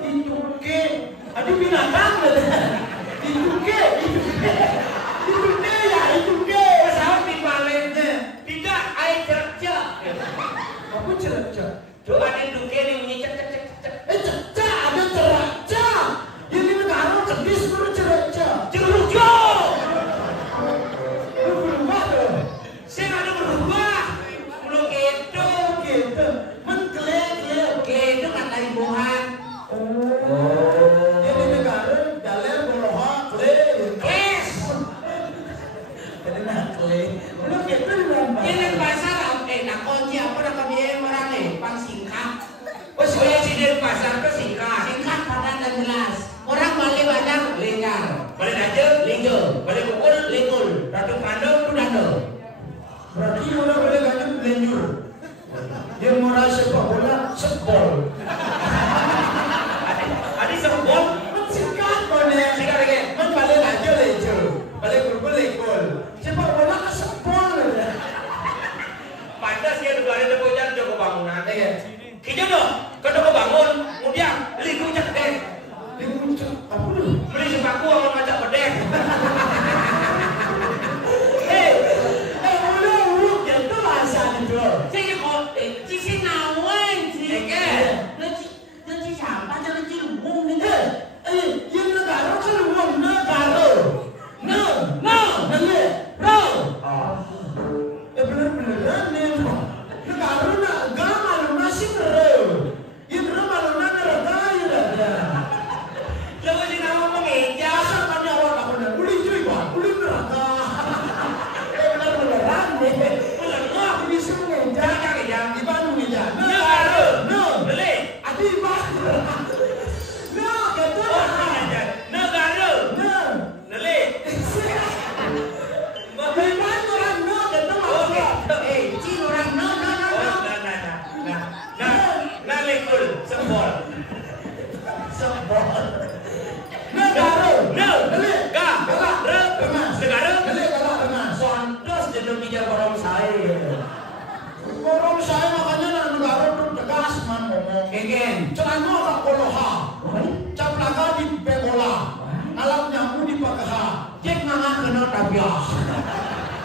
Itu ke. Aduh binatang lah. Itu ke. Itu ke ya, itu ke. Pesawat di balik. Tidak, air cerca. Aku cerca. Tuh ada duke nih bunyi cek cek cek cek. Cerca, ada cerca. Ini negara cerdas baru cerca. Cerca. Berubah dong. Saya ada berubah. Belum gitu. Gitu. Mengkle-kle. Itu kata imbuhan. Ini negara dalam boloha kle. Yes. Jadi nak kle. Belum gitu berapa? Ini pasar nak kunci apa nak kebiayaan orang nih, pang singkat. Oh saya sih dari pasar ke singkat. Singkat padat dan jelas. Orang balik badang lengar. Balik aja, Linggo. balik pukul, Lingul. ratu kandung, Itu dando. Berarti orang boleh ganti lenjur. Dia murah sepak bola, sebol. Adi sebol, Mensikat boleh. singkat lagi. Balik aja lenjur. Balik kurbul lekol. Sepak bola ke sebol. Pantas ya dua hari depan jalan Joko bangunan. Ya. Kita dong, ke Joko bangun, kemudian liku cek deh. Dia muncul. Apa lu? Beli sepaku sama macam bedek. Urut gitu bahasa itu. Saya kok cici nawan sih. Eke. Nanti siapa jangan cilung nih. Yang negara kan uang negara. No. Nanti. Bro. Bener-beneran nih. Negara nak gak malu nasi bro. Yang bro malu negara ada. Lalu si nama mengeja. Asal kan nyawa kamu nak uli cuy pak, uli neraka. Bener-beneran nih. Bener ini semua Jangan ngejar. ngejar. Di Bandung ngejar. Negara. No. Beli. Adi pak. No, gitu. Oh, aja. Negara. No. Beli. Bagaimana orang no gitu maksudnya. Cing orang no. Oh, nah, lekul, sebol. Sebol. Negara. No, Beli. ga, re, Remas. negara. Beli galak remas. Sontos jadi bicara orang saya. Orang saya makanya nak negara tu tegas man ngomong. Gegen. Celana tak koloha. Caplaka di begola. Alam nyamu di pakaha. Cek mangga kena tabiah.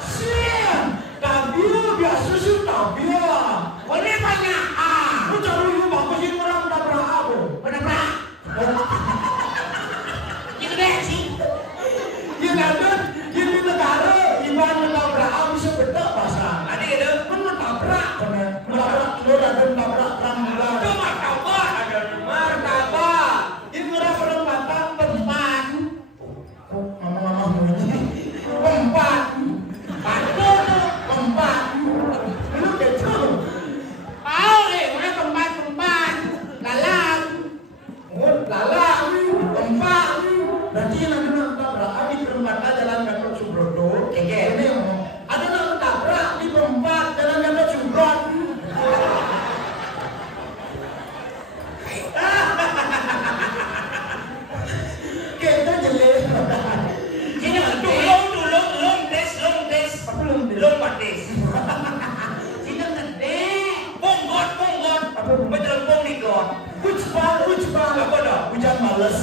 Sian. Tabia biasa sih tabia. Boleh banyak Aku cari you bagusin orang tabrak aku. Benar-benar. Ini gede sih. Yang ada ini negara ibarat tabrak aku bisa bedak bahasa. Adik itu, Kan menabrak kena. Menabrak telur dan tabrak rambulan. itu martabak, ada martabak. Ini orang perempatan tempat. Mama ini tempat. Pantun tuh. Tempat. Lu gitu. Tahu deh, mana tempat. Lalang. Lalang. Tempat. Berarti yang ada nak tabrak di perempatan Jalan Gatot Subroto. Ini ada nak tabrak di perempatan Jalan Gatot Subroto. Kita jelek. Ini belum tes. Belum patis. Sini gede. Punggot. Betul pung di got. Ujbang. Apa dah? Hujan males.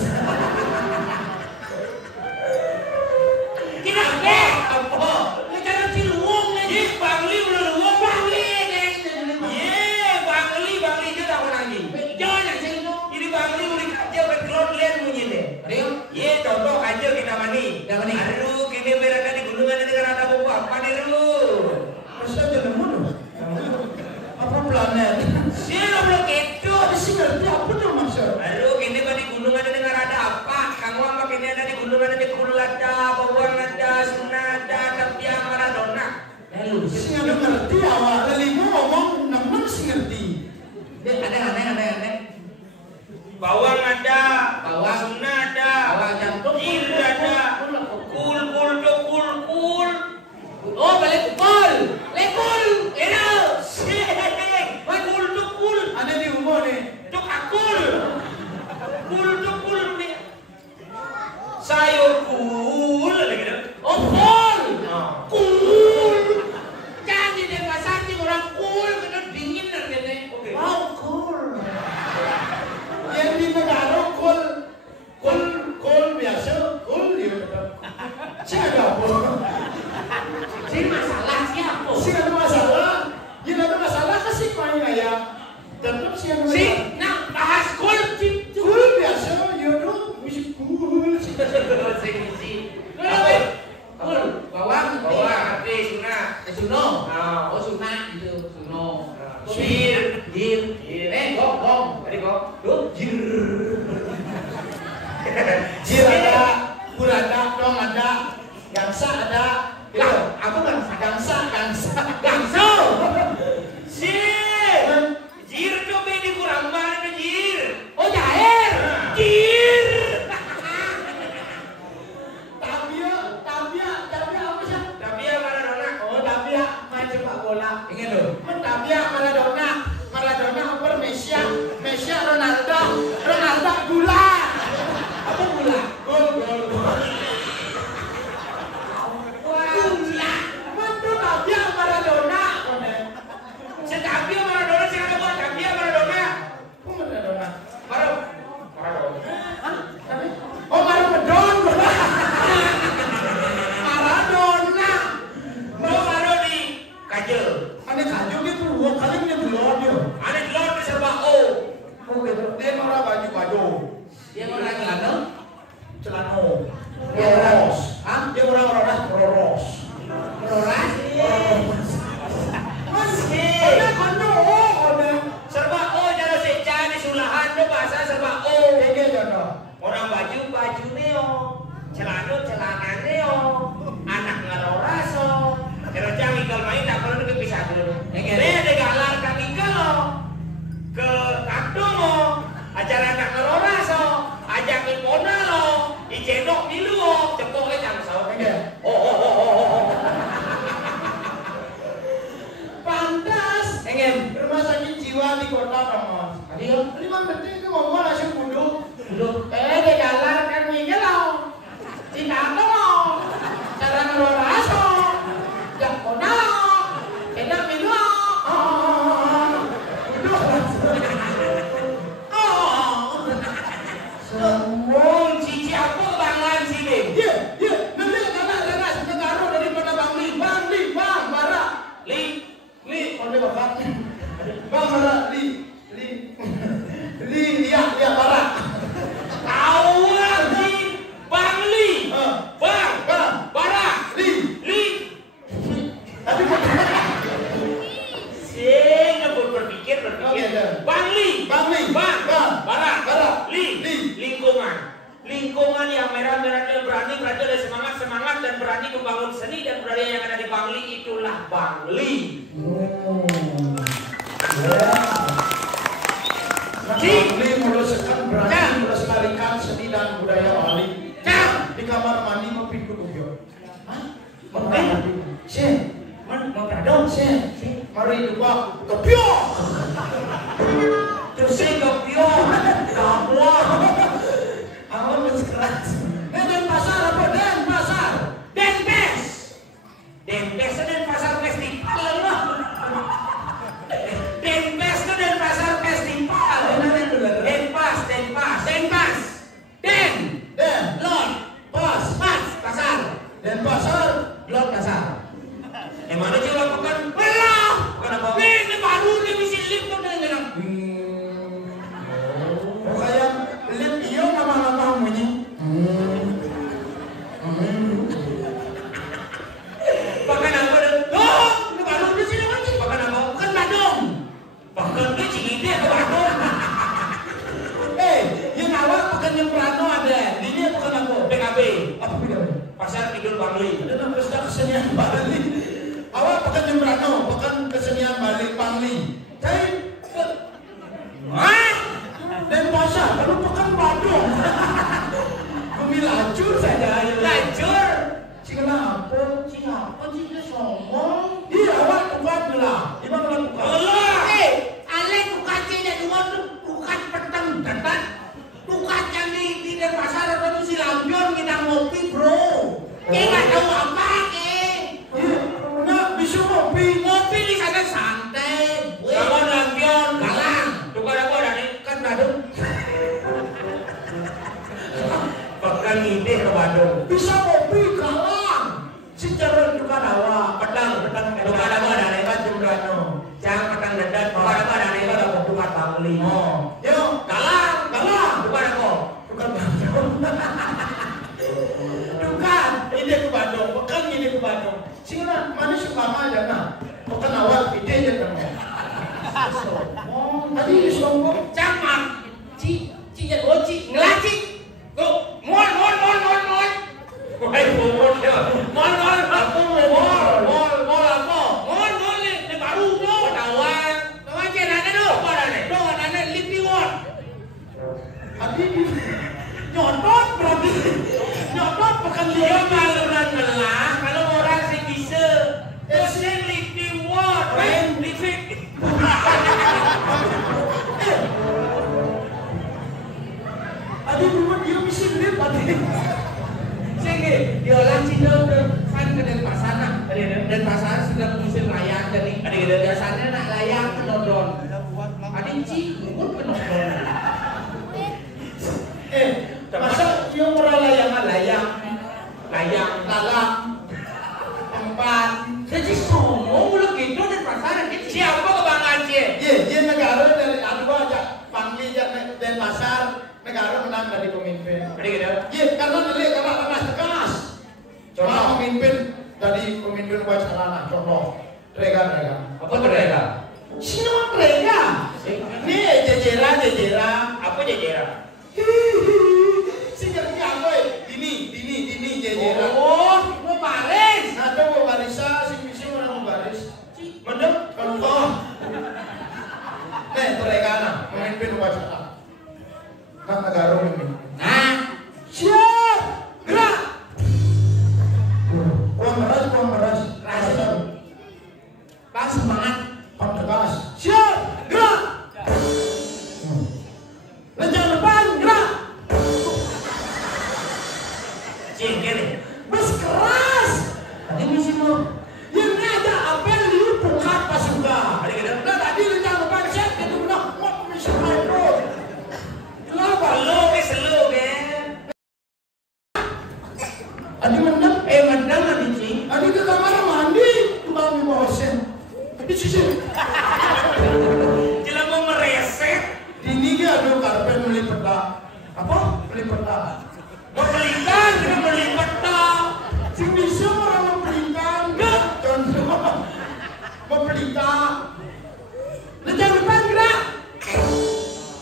Kita gede. Apa? Lu jangan cilung nih. Ih, Bangli belum luang. Bangli deh. Ye, Bangli dia tak pernah lagi. Jangan yang saya itu. Ini Bangli udah kerja background lihat bunyi deh. Ayo. Ye, contoh aja kita mani. Kita mani. Aduh, kini berada di gunungan ini karena ada buku apa nih lu? Masa aja nemu dong. Apa planet? Siapa belum itu? Ada sih ngerti apa tuh maksud? Aduh, kini di gunungan ini karena ada apa? Kamu apa kini ada di gunungan ini kulada, bawang ada, senada, tapi Maradona. Lalu. Sing ada ngerti awak. Lelimu ngomong nemen sih ngerti. Dia aneh. Bawang ada, Bawang. sunna ada, Bawang jantung. jir ada, kul. Oh, balik kul. Lekul. Enak, kul. Ada di umur nih. Tuk akul, kul nih. Sayur kul lagi dah. Oh, kul. Oh. Kul. Oh sunat gitu, suno. Jir. Gong. Tadi kok. Tuh, jir. Jir ada, bur ada, dong ada, gangsa ada. Lah, aku gangsa. Gangso. Jir. Jir tuh beda kurang banget jir. Oh jair. Jir. Tabia apa sih? Tapi ya Maradona. Oh tabia main sepak bola. Ingat tuh. Tabia Maradona over Messi Ronaldo gula. Apa gula? Gol. Gula. Mantu tabia Maradona. Tapi Maradona sih ada buat tapi Maradona. Maradona. Maradona. Hah? Oh Maradona. Maradona. Kajel. Ane kaju gitu, dua kali dia belum dia. Ada telur di serba O. Oh gitu, dia marah baju. Dia mau lagi lagi. Celano. Dia orang. Hah? Dia orang roros. Rolas. Ada kanu, ada. Serba O jadi seca di sulahan tuh bahasa serba O. Kayaknya jodoh. Orang baju neo, celana neo, anak ngeroraso. Terus jangan kalau main tak perlu kepisah dulu. Ini ada galar kaki kalau ke kakdong lo, acara anak ngeroraso, ajakin modal lo, dicedok di lu, cepoknya jangan salah. Oh. Pantas. Pengen. Rumah sakit jiwa di kota dong. Adio. 5 menit itu ngomong langsung buduk. Dia jalan kan minyak lo. Tidak lo. Cara ngelola so. Jak kona lo. Enak minum lo. Semua cici apa banglan sini? Iya. Nanti karena sebentar dari kota Bang Bara. Li, onde bapak. Bang Bara, li, lihat Bara. Tahu lagi, Bang Li, Bang, Bara, Li. Tapi Sing berpikir. Oke, dah. Bang Li, Bang, Bara, Bara, Li, Li. lingkungan yang merah-merah dan berani ada semangat dan berani membangun seni dan budaya yang ada di Bang Li, itulah Bang Li. Bali melestarikan berani melestarikan seni dan budaya Bali. Di kamar mandi mau pintu kubyo. Mau pradon, Mari coba kebyo. terus saya gapio, kabuan. Awal keras. Den pasar apa? Denpes itu dan pasar festival loh. Denpes itu dan pasar festival. Denpas. Lord, pasar. Dan pasar. Lord pasar. Mana sih lakukan? Belum. Kenapa? Ini baru dia bisa lift tuh dengan. Kayak lihat iyo nama-nama kamunya. Bahkan apa deh? Oh, ini baru di sini lagi. Bahkan apa? Kan Badung. Bahkan dia Cigide ke Badung. Yang awal bukan yang Prano ada. Ini bukan aku. PKB. Apa PKB? Pasar Kidul Bangli. Ada nama pesta kesenian Bali. Awal bukan yang Prano, bukan kesenian Bali Bangli. Tapi dan pasar, lalu bukan Badung. Bumi lacur saja. Lacur. Kenapa? Siapa sih dia sombong? Iya, awak bukan lah. Ibu bilang bukan. Allah. Ale tukatnya dua tuh tukat petang dekat. Tukat yang di pasar atau si lampion kita ngopi bro. Dia nggak tahu apa Nah, bisa ngopi di sana santai. Kamu lampion. Galang. Tukar apa dah ni? Kan Badung. Bahkan ide ke Badung. bisa kopi kalang. Secara tukar awak. Pedang. Tukar apa dah ni? Kan jembrano. Jangan pedang dandan. Tukar apa dah ni? Kalau tukar Bangli. Yo, Galang. Tukar apa? tukar Badung. Tukar. Ini ke Badung, bukan ini ke Badung. Sehingga manusia lama aja nah. Ada gitu. Biasanya nak layang penodon. Ada cikut penodon. Masa dia murah layang, talang, tempat. Jadi semua mulut gitu di pasaran. Siapa kebanggaan Cie? Dia negara dari adu aja, panggil dan pasar negara menang dari pemimpin. Ada gitu. Iya, karena tegas. Contoh pemimpin dari pemimpin wacana, contoh rega. Apa tuh rega? Siapa rega? Nih jejera. Apa jejera? Singernya apa? Dini jejera. Oh, mau baris. Ada mau barisa, si orang mau baris. Mendem? Contoh. Nih teregana, pemimpin wacana. Kan negara ini. Nah, siap, gerak. Kuang beras. Bang semangat. Pang tegas. Siap, gerak. Lencang depan, gerak. Cie, gini. Bes keras. Ini sih mau. Yang ada apel liur bukan pasukan. Ada gitu. Nah, tadi lencang depan siap. Kita udah mau misi main. Kenapa? Slow, kan? Adi mendem. Mendang nanti sih. Adi ke kamar mandi. Tukang di bawah sen. Adi sisi. Jelas mau mereset. Ini dia ada karpet beli peta. Apa? Beli peta. Mau belikan, kita beli peta. Si bisa orang membelikan. Enggak. Contoh. Membelikan. Lencang depan, gerak.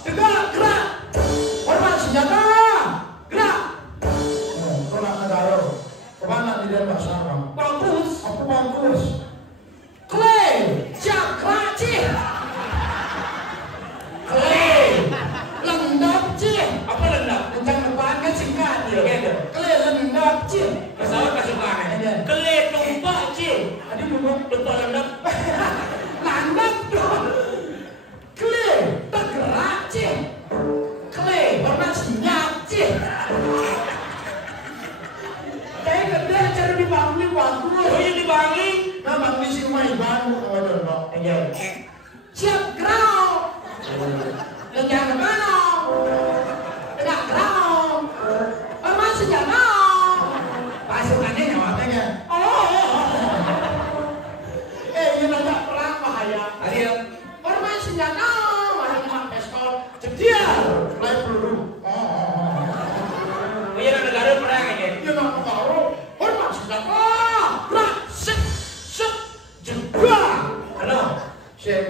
Tegak, gerak. Hormat senjata. Gerak. Tolak negara. Kemana di dalam bahasa Arab? Bagus. Apa bagus? Clay. Siap, gerak, cih. Clay. Lendap, cih. Apa lendap? Lencang depan kan singkat. Iya, gitu. Clay, lendap, cih. Pesawat pasukannya. Kele tumpak, Cie. Adi duduk. Tumpak lendap. Landap dong. Clay, tergerak, cih. Clay, hormat siap, cih. Kayak gede cara dibangun bagus. Oh, yang dibangun. Nah, bang di sini main baru sama contoh. Siap, gerak. Lencang depan. Tegak gerak. Hormat senjata. Pasukannya nyawatnya. Ini nanya perang bahaya. Adil. Hormat senjata. Mahal pistol. Cedial. Mulai peluru. Oh, iya, negara perang aja. Dia nak taruh. Hormat senjata. Gerak. Set. Jedak. Halo. Sen.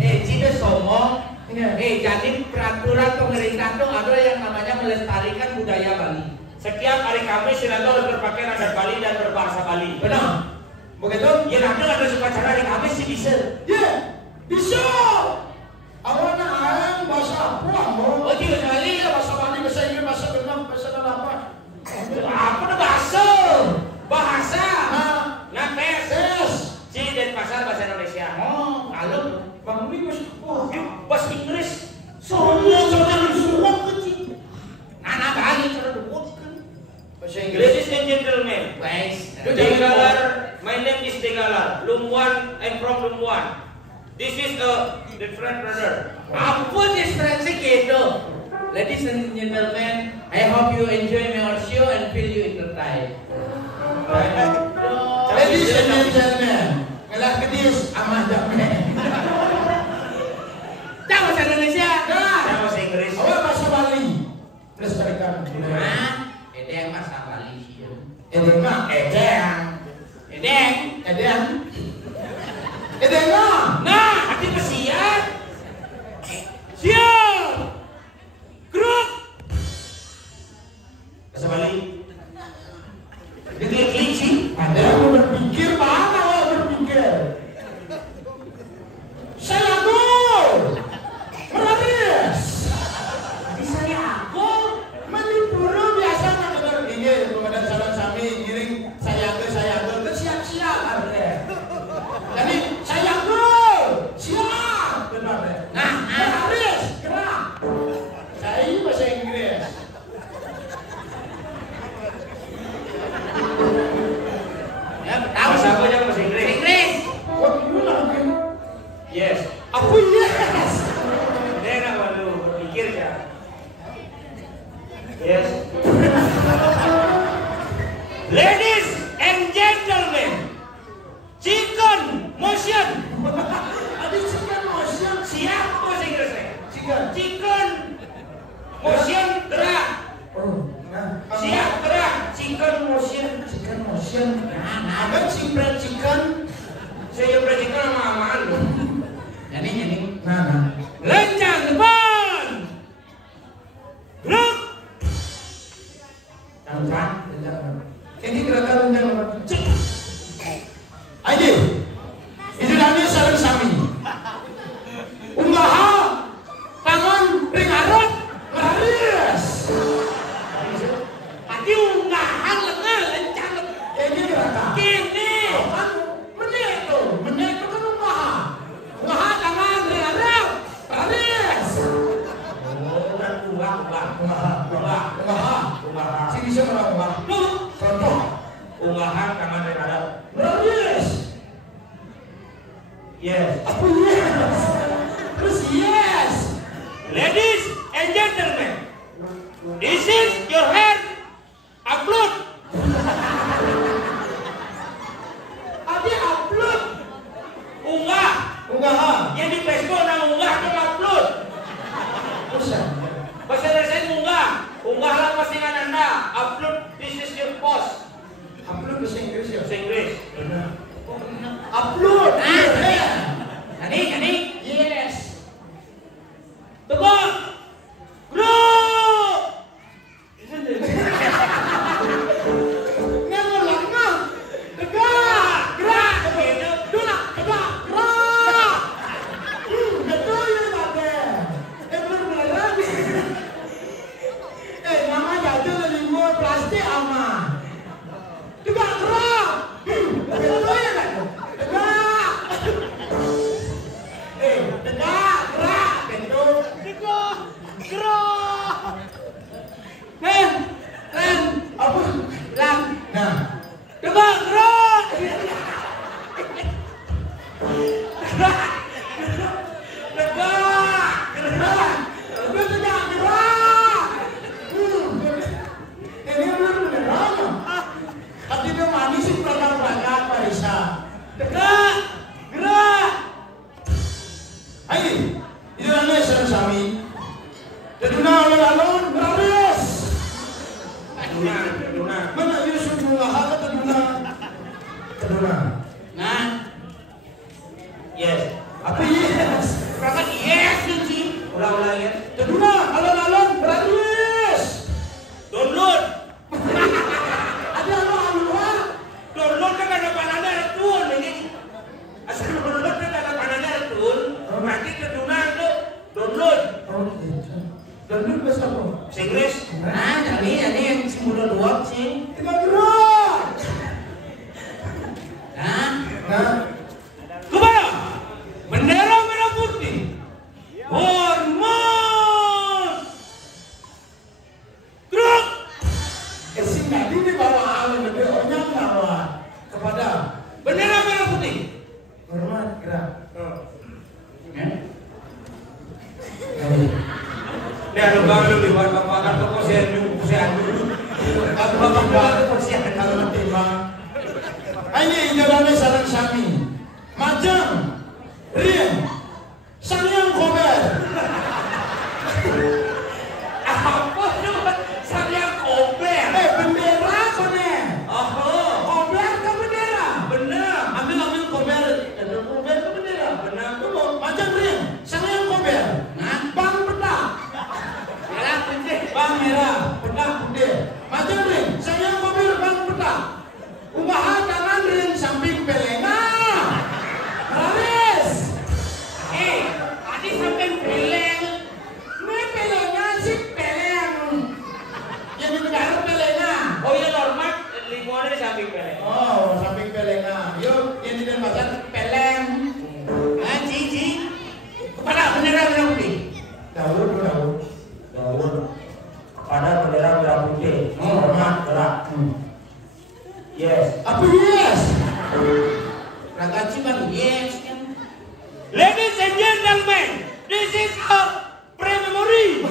Cina sombong. Iya. Jadi peraturan pemerintah tuh ada yang namanya melestarikan budaya Bali. Setiap hari Kamis Sirato harus berpakaian adat Bali dan berbahasa Bali. Benar. Begitu? Ya nanti ada upacara hari Kamis sih bisa. Ya. Bisa. Awalnya ayam bahasa apa? Oh, dia Bali. Bahasa Bali, bahasa Inggris, bahasa Vietnam, bahasa apa? Apa tuh bahasa? Bahasa. Nah. Nah, tes. Cina dan pasar bahasa Indonesia. Oh, kalau Bang Minggu. Bahasa Inggris. Soalnya suruh kecil. anak Bali cara debutkan. Bahasa Inggris. Ladies and gentlemen, Guys, Degalar, my name is Degalar. Lumwan, I'm from Lumwan. This is a different brother. apa diferensi gitu? Ladies and gentlemen, I hope you enjoy my show and feel you entertained. Ladies and gentlemen, ngelah kedis amah jamin. Jangan bahasa Indonesia. Saya bahasa Inggris. Awak bahasa Bali. Lestarikan. Nah, ini yang bahasa Bali sih. Edeng mah edeng. Edeng. Edeng. Edeng mah. Nah, hati pesiat. Siap. Gerak. Bahasa Bali. Diklik-klik sih. Ada yang berpikir mana awak berpikir? Saya gol. Meraris. Bisa ya aku. Menipuru biasa kan dengar ini komandan Salam Sami giring saya ke siap-siap ada. Jadi saya gol. si fried chicken. Saya fried chicken sama amaan. Nyanyi. Nah. Lencang depan. Gerak. Lencang. Ini gerakan lencang. Ayo. Itu namanya saling sami. Ungaha tangan ring harap laris. Hati unggahan lengah lencang. Ini gerakan. Kini. Menit itu kan ungaha. Ungaha tangan ring harap laris. Ungaha. Si bisa orang ungaha. Contoh. Unggahan tangan dan ada. Laris. Yes. Apa yes? Terus yes. Ladies and gentlemen, this is your hand. Upload. Adi upload. Unggah. Ungaha. Yang di Facebook nama unggah itu upload. Usah. Bahasa Indonesia unggah. Unggahlah postingan Anda. Upload. This is your post. Upload bahasa Inggris ya. Bahasa Inggris. Upload. Nani. Yes. Tegak. Gerak. Ngomong lama. Tegak. Gerak. Gerak. Tegak. Gerak. Betul ya Tante. Beneran. Mama jatuh dari gua plastik ama. Tegak gerak. Betul ya Tante. Tegak. Tegak gerak. Betul. Tegak. Gerak. Ren. Apa? Lang. Nah. Tegak. Gerak. Tegak. Gerak. Lu tegak gerak. Ini beneran. Tapi dia manis sih perangkat Marisa. Tegak. Gerak. Ayo, itu namanya sami. Taduna alon beres. Taduna. Mana Yusuf mengaha ke taduna? Taduna. Nah. Yes. Apa yes? Berapa yes Cici? Ulang ya. Taduna alon beres. Download. Ada alon. Download kan ada panada retun ini. Asal download kan ada panada retun. Nanti keduna itu download. Download bahasa apa? Bahasa Inggris. Nah, jadi yang si muda dua sih. Tegak gerak. Nah, Kemana? Bendera merah putih. Hormat. Gerak. Si tadi di bawah alon lebih orang bawa kepada Bendera merah putih. hormat gerak. Ini ada bang lebih buat bapak ke posisian dulu. Aku bapak posisian kalau nanti bang. Ini jalannya sarang sami. Majang, Rian, Sanyang Kober. Apa coba Sanyang Kober? Bendera kone. Oh, Kober ke bendera. benar. Ambil Kober. Ada Kober ke bendera. Benar. Tunggu, Majang Rian, Sanyang Kober. Bang pedak. Merah putih. Bang merah, pedak putih. Majang Rian, Sanyang Kober, bang pedak. Umaha tangan Rian samping pelenga. Laris. Tadi sampai peleng. Ini pelenga sih peleng. Yang di negara pelenga. Oh iya normal, lingkungannya di samping peleng. Oh, samping pelenga. Yuk, yang di Denpasar peleng. Cici. Kepada bendera merah putih. Daun. Pada bendera merah putih. Hormat gerak. Yes. Apa yes? Ragam ciman yes kan. Ladies and gentlemen, this is a pre-memory.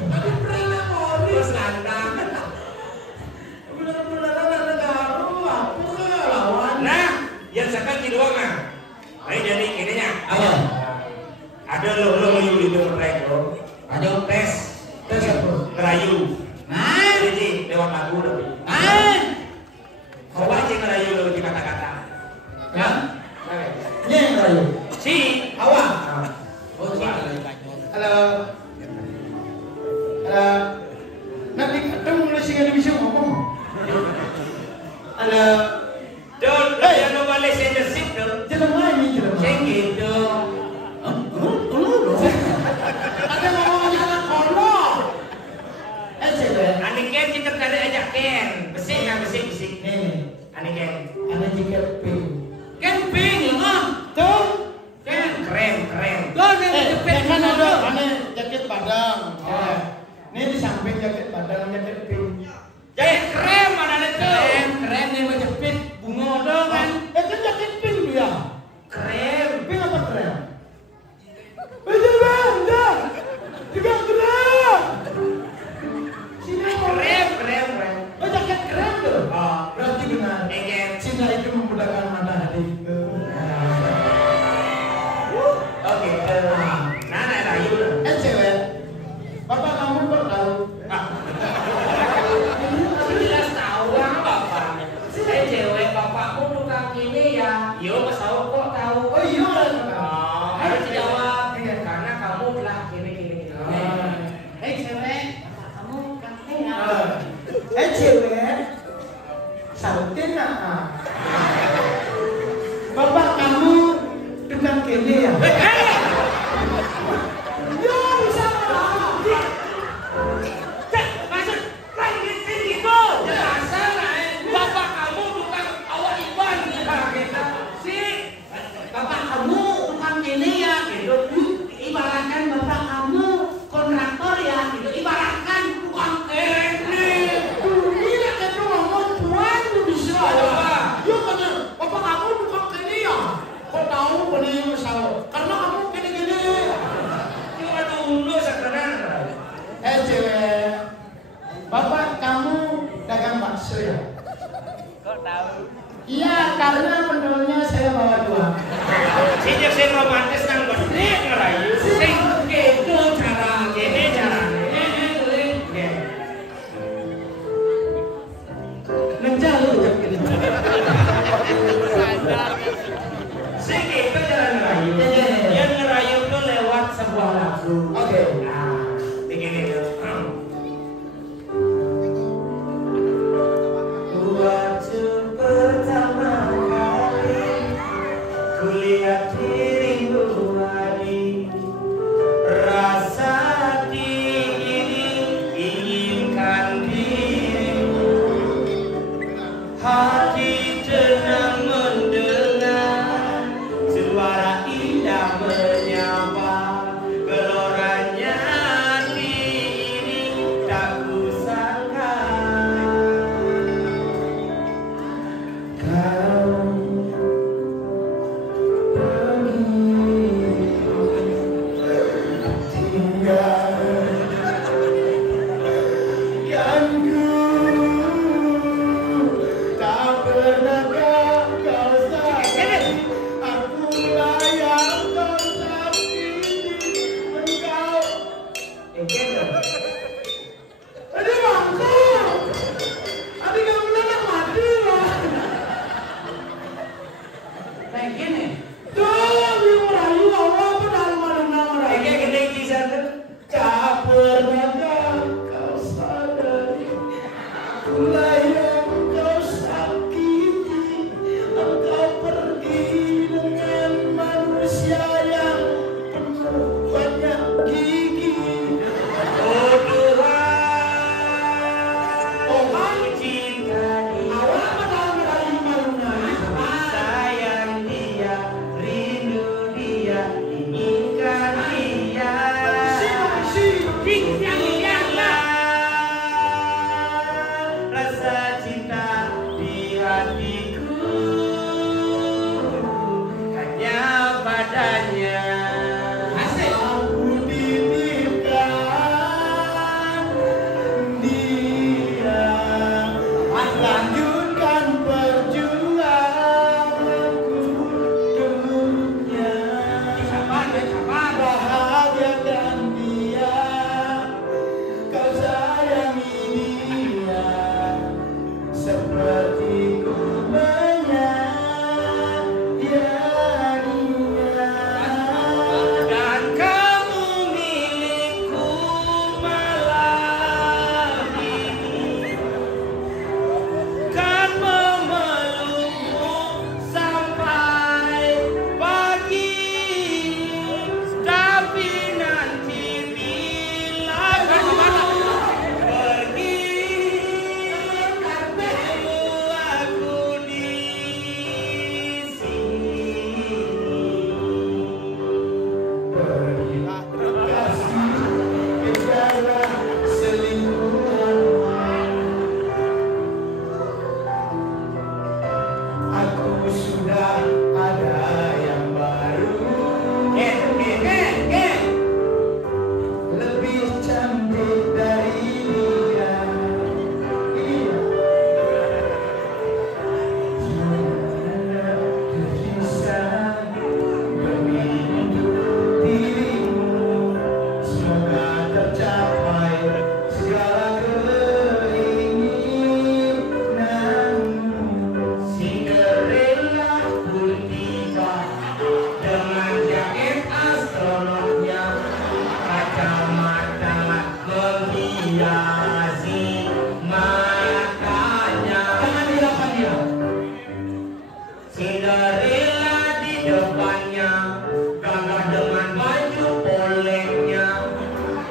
Tadi pre-memori. Terus landang. Bener-bener ada garu. Apa lawan? Nah, yang sekarang di doang nah. Ini jadi ininya. Apa? Ada lo di mereka lo. Ada tes. Tes apa? Ngerayu. Nah, Jadi lewat lagu tapi. nah. Kau baca sendership tuh. Jelema ini jelema. Kayak gitu. Ada ngomong anak kono. Cewek. Ani Ken kita kada ajak Ken. Besik nah besik. Nih. Ani Ken. Ada jaket pink. Camping lah. Tuh. Ken keren. Tuh kan ada jaket padang. Ini di samping jaket padang jaket pink. Jaket krem mana ada tuh? Keren nih menjepit bunga dong kan. Kan jaket pink tuh ya. Krem. Pink apa keren? Betul bang, dah. Tiga keren. Sini Krem. Oh jaket keren tuh. Oh, Berarti benar. Ken. Cinta itu memudahkan mata hatiku. Oke. Nana rayu. Cewek. Bapak kamu kok tahu? Jelas tahu lah bapak. Saya cewek bapakmu tukang ini ya. Yo Mas Saul kok tahu? Oh iya. Harus dijawab. Karena kamu telah gini. Cewek, bapak kamu tukang ini ya. Cewek. Sautin nak. Bapak kamu tukang kene ya. Yo bisa. Maksud lagi gitu. Jelasan lah. Bapak kamu tukang awal iban kita. Si Bapak kamu tukang kene ya. Gitu. Ibaratkan bapak kamu kontraktor ya. Gitu. Ibaratkan tukang kene. Iya kan lu ngomong tuan lu bisa. Yo kan bapak kamu tukang kene ya. Kok tahu benih masalah? Karena kamu kene-kene. cuma dulu sekarang. Cewek. Bapak kamu dagang bakso ya? Kok tahu? Iya, karena penjualnya saya bawa dua. Sejak saya romantis nang gede ngerayu. Sing gitu cara gini caranya. Ngejar lu jam gini. Sing gitu cara ngerayu. Yang ngerayu itu lewat sebuah lagu. Oke. Nah, begini tuh. Waktu pertama kali kulihat dirimu lagi, rasa dingin inginkan dirimu, hati tenang mendengar suara indah menyapa, geloranya hati ini tak kusangka. Kau Cinderella di depannya, gagah dengan baju polengnya,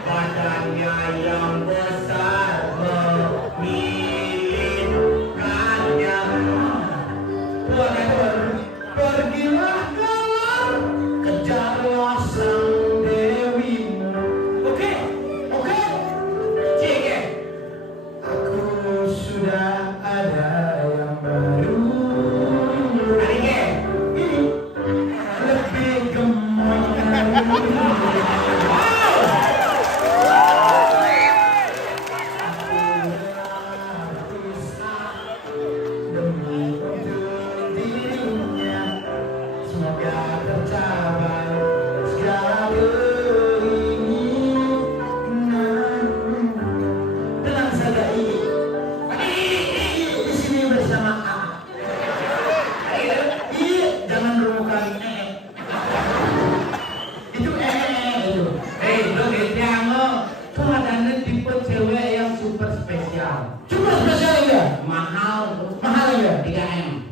badannya yang besar memilihkannya. Pergilah keluar, kejarlah sang dewimu. Oke, cik. Aku sudah ada yang baru. Lebih gemoy.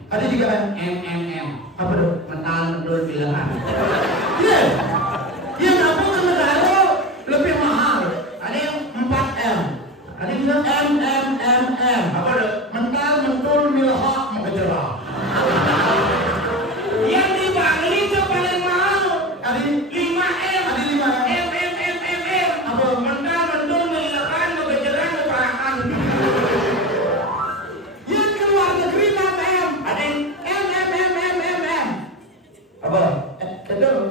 Ada juga MMM. Apa tuh? Mental mendur bilangan. Iya. Yang apa sementara lebih mahal. Ada yang 4M. Ada yang bilang MMM. Apa tuh? Mental mendur milhak mengejerah. Yang di Bali itu paling mahal. Ada 5M. Ada 5M. MMM. Apa? Mental mendur milhak mengejerah mengejerah. Yang keluar negeri 6M. Ada yang apa? Kedua,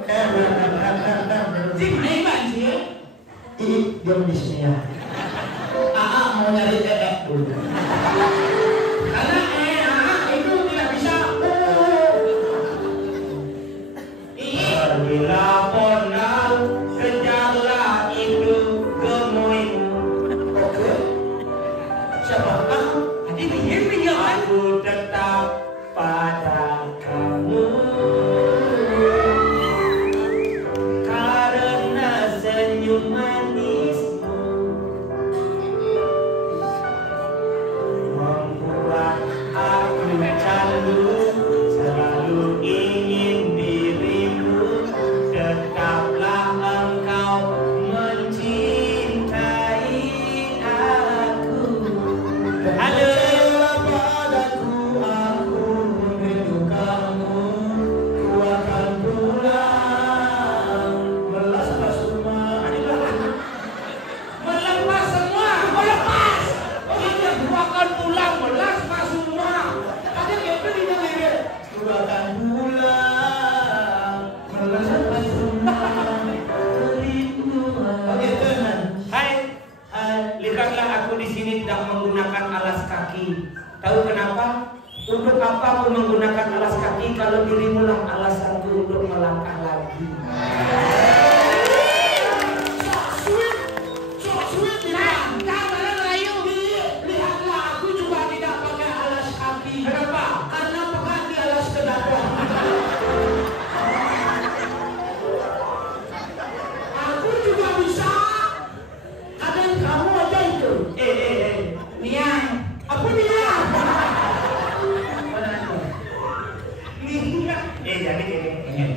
sih hebat sih. Diam di sini ya. Mau nyari dulu. Karena itu tidak bisa. Pergilah pondal, kejarlah itu gemoymu. Oke. Siapa? Tadi bikin aku tetap pada kamu. Manismu membuat aku candu, selalu ingin dirimu, tetaplah engkau mencintai aku. Halo padaku, aku rindu kamu, ku akan pulang melas semua. Pulang melas pas semua. Ada gitu di dalam. Aku akan pulang melas pas semua. Oke, teman. Hai, lihatlah aku di sini tidak menggunakan alas kaki. Tahu kenapa? Untuk apa aku menggunakan alas kaki kalau dirimu lah alasanku untuk melangkah lagi.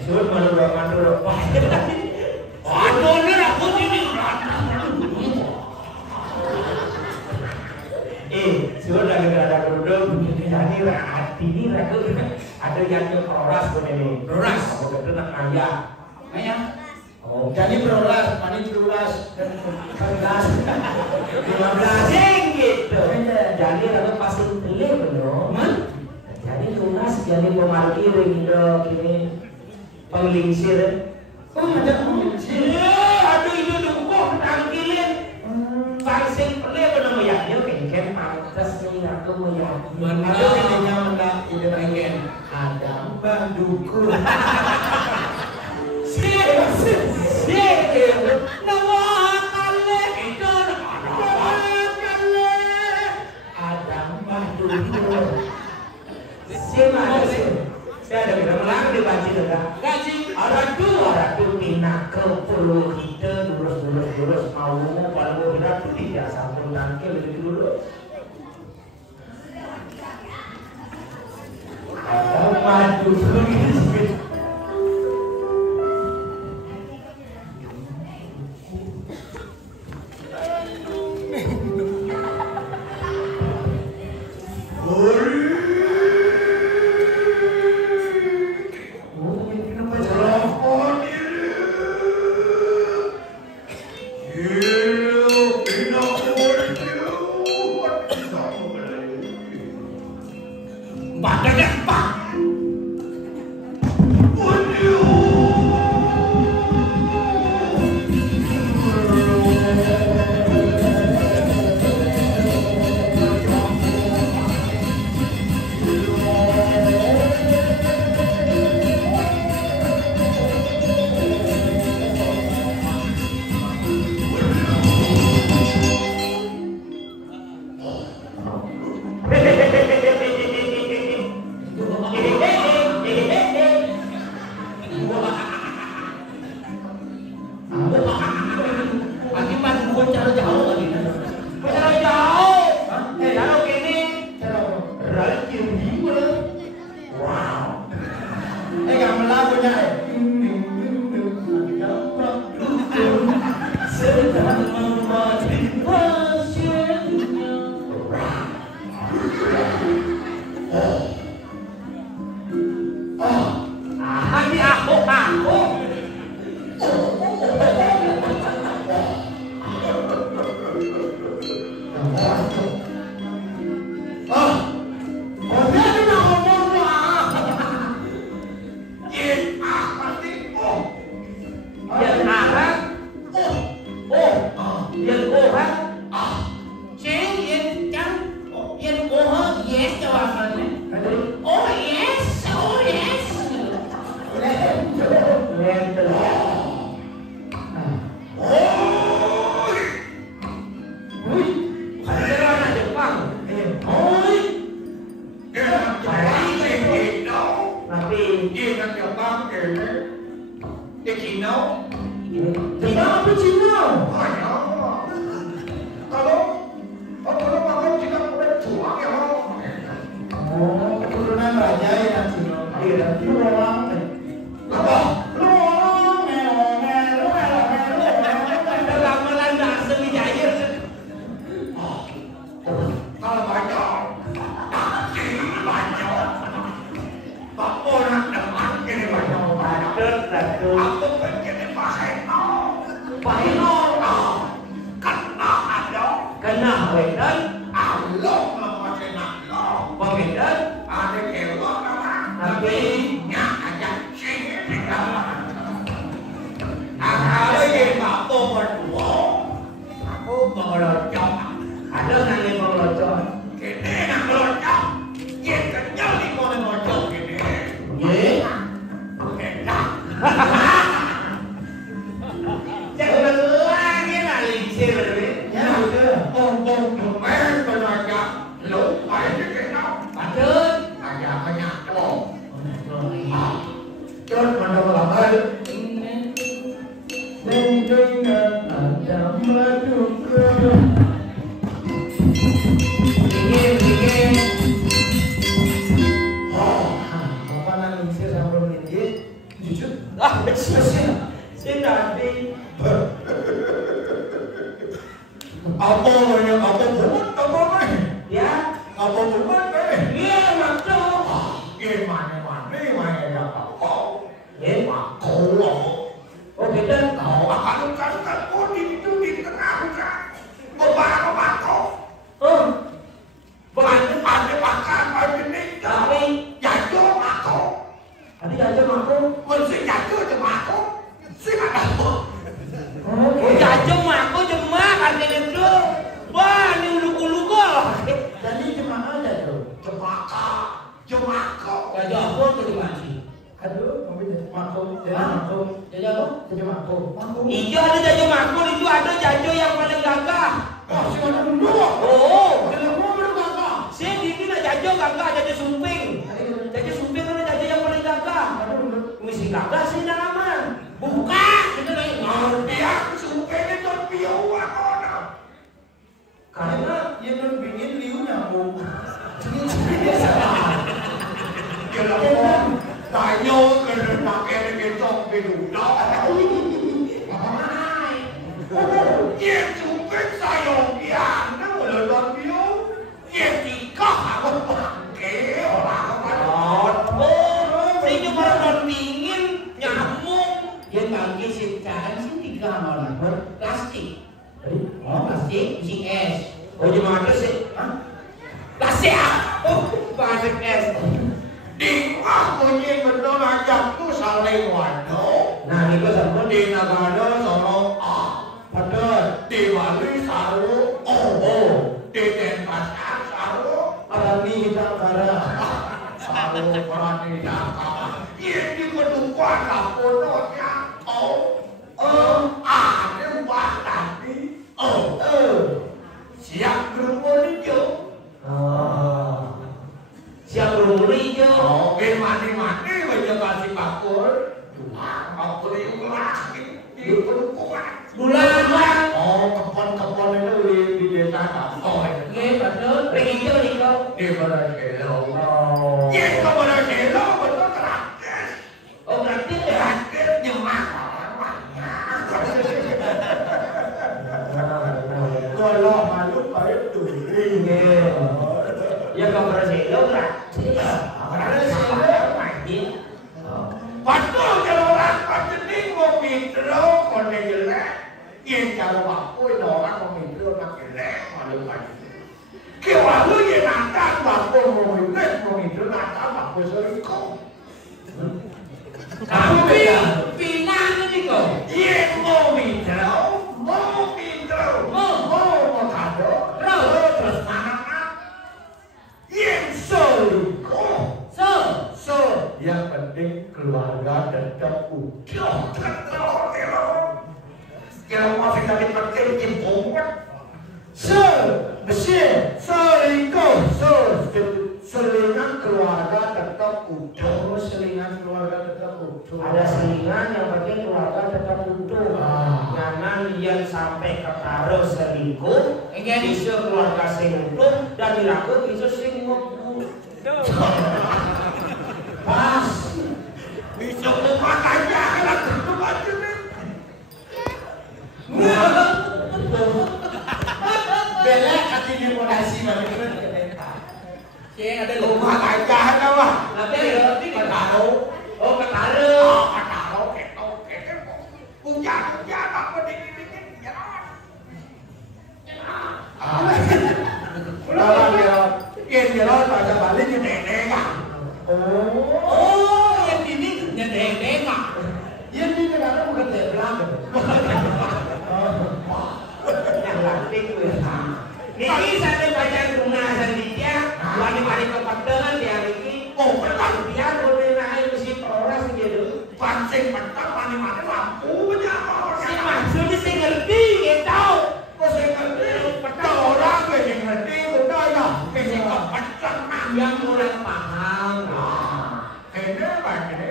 Suruh malu mandur. Aduh, ni aku sini. Suruh lagi ada kerudung. Jadi hati ni aku ada yang keroras pun ini. Keroras. Apa kata nak ayah? Ayah. Oh, jadi berolas, mani berolas. 15 gitu. Jadi aku pasti beli belum. Jadi lunas jadi pemarkir gitu kini. Penglingsir. Oh, ada penglingsir. Aduh itu kok tangkilin. Pangsing pelih benar ya. Dia kengken pantas nih aku mau ya. Ada kayaknya mendak ide pengen. Ada banduku. Nama kale itu ada banduku. Saya ada bilang melang di banci juga. Aradu tina kepuluh kita lurus mau kalau berat tidak satu nangke lebih dulu. Ada Waduh, sedikit. Karena bener pakai ketok bedudok. Ye cupet sayong kian, boleh donio. Ye tikah aku pakai orang Oh, saya cuma don dingin, nyamuk. Yang bagi sekarang sih 3 orang plastik. Oh, plastik isi es. Oh, cuma ada sih. Plastik apa? Oh, plastik es. di bunyi betul ajak tuh saling waduh. Nah, itu sama Di Nagano sono betul. Di Bali saru di Denpasar saru alami Jakarta. saru Parani Jakarta. Ini di Kedungkuan Kaponotnya ada buat tadi siap berumur hijau. Siap berumur hijau. Mati-mati aja kasih bakul. Bakul itu lagi di Kedungkuan. Bulan. Kebon-kebon itu di desa. Nggih, betul. Ring hijau nih kau. Di Bereselo. Yes, ke Bereselo betul gratis. Oh, berarti Gratis nyemak kalau malu baik tuh. ya kau berselo gratis. Betul kalau orang pacening mau mitro kode jelek. Yang kalau aku itu orang mau mitro nak jelek malu baik. Kalau yang nanti aku mau mitro nanti aku selingkuh. Tapi pinang ini kok. Yang mau mitro kado. Terus anak-anak yang selingkuh. Yang penting keluarga tetap utuh. Kalau mau sakit penting impung. Selingan keluarga tetap utuh. Selingan keluarga tetap utuh. Ada selingan yang penting keluarga tetap utuh. Jangan lihat sampai ketaruh selingkuh, bisa keluarga sing utuh dan diraku bisa sing ngumpul. Pas. Bisa makanya anak itu aja nih. Belak hati demokrasi bagi Ceng ada rumah aja ada mah. Tapi roti Ketaruh. Oh, ketaruh. Ketaruh ketok punya apa dikit-dikit ya. Ulah dia. Dia pada balik ke nenek. Oh, yang ini nyeneng-nengak. Yang di negara bukan terbelakang. Yang penting gue. Niki sampai baca rumah sendirinya, wani-wani kepetengan dia niki. Oh, betul. Dia boleh naik mesti peroras gitu. Pancing petang mani-mani lampunya. Si maksudnya saya ngerti, ya tahu. Kok saya ngerti? Petang orang gue yang ngerti, udah ya. Ini kepetang Yang kurang paham. Ini apa ini?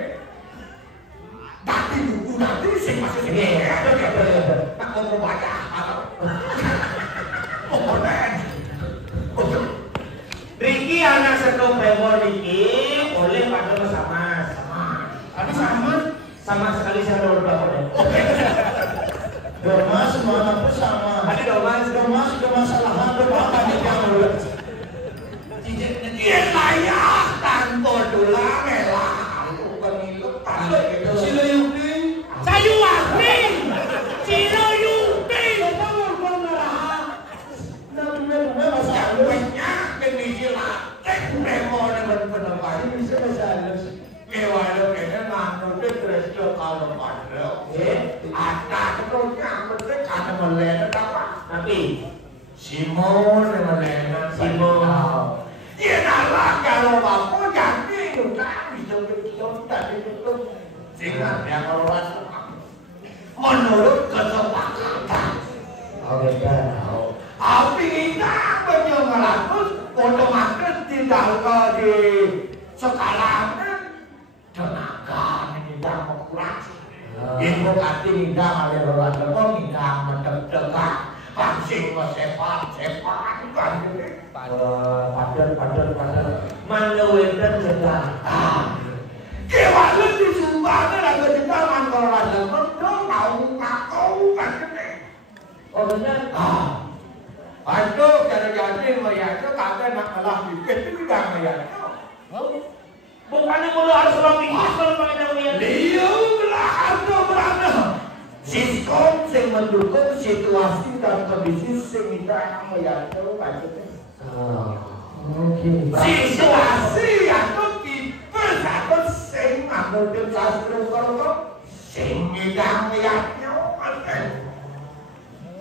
Tadi buku nanti sih masih sini. Tak mau baca. Oh, dan. Ricky anak sekolah Bemor Ricky boleh pada sama. Tadi sama Sama sekali saya udah boleh. Dormas mana pun sama. Tadi Dormas Sudah masalah apa apa nih kamu? Iya layak kantor dulu melah. Bukan milik tanda gitu. Sila Yudi. Sayu Wahdi. Silo Yudi. Banyak kondisi latek memang dengan penerbang bisa masalah. Kewalau kena nganu terus kalau pada. Ada terusnya penting karena melena apa? Tapi Simon melena Simon. Dia nalar kalau aku jadi udah bisa begitu tadi itu. Sehingga dia kalau masuk menurut kesepakatan. Oke, tahu. Api kita penyelenggaraan otomatis tidak di sekarang tenaga tidak berkurang. Itu kati tidak ada berlaku tidak mendekat pancing sepat kan. Padan. Mana wenden sedang. Kewalan disuruh benar. Aduh, jadi melihatnya kagak nak malah dikit itu gak melihatnya. Bukannya perlu harus orang bingkis kalau pakai melihat. Dia belah atau berada. Sistem yang mendukung situasi dan kondisi yang kita melihatnya maksudnya. Situasi atau tipe satu yang menurut sastra kalau yang kita melihatnya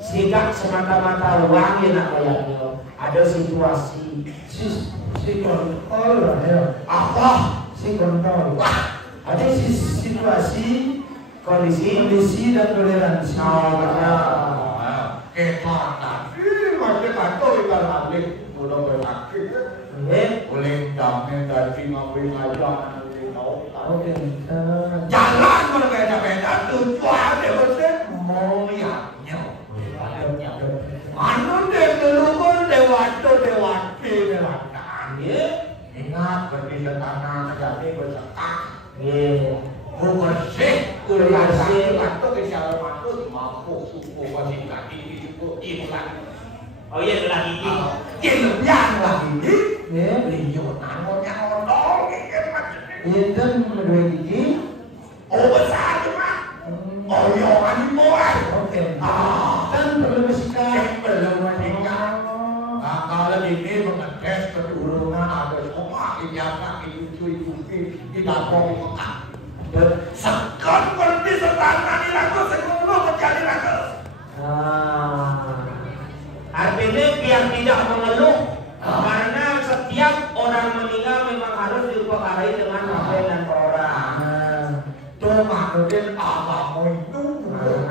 Sikap semata-mata uang ya nak bayarnya. Ada situasi. Si kontrol ya. apa? Si kontrol. Ada situasi, kondisi dan toleransi. Kita tadi masih kacau ikan balik mulai berlaki. Boleh damai dari ngomong aja. Oke. Jalan berbeda-beda tujuan betul moyangnya. Anu dulu dewati. Ingat berdiri tanah jadi bersekak. Bersih kuliah waktu kejar waktu mampu suku masih lagi cukup imulan. Oh iya lagi ini. Yang lagi ini. Beliau namanya odol Inten kedua gigi. Oh besar cuma. Oh yo animoy. Oke. Kan perlu bersikap. Belum meninggal. Nah, kalau ini mengetes keturunan ada semua inyana itu tidak mau mekah. Sekarang berarti setana dilakukan sepuluh menjadi laku. Artinya biar tidak mengeluh karena setiap orang meninggal memang harus diupakarai dengan kafir dan orang. Cuma mungkin agama itu,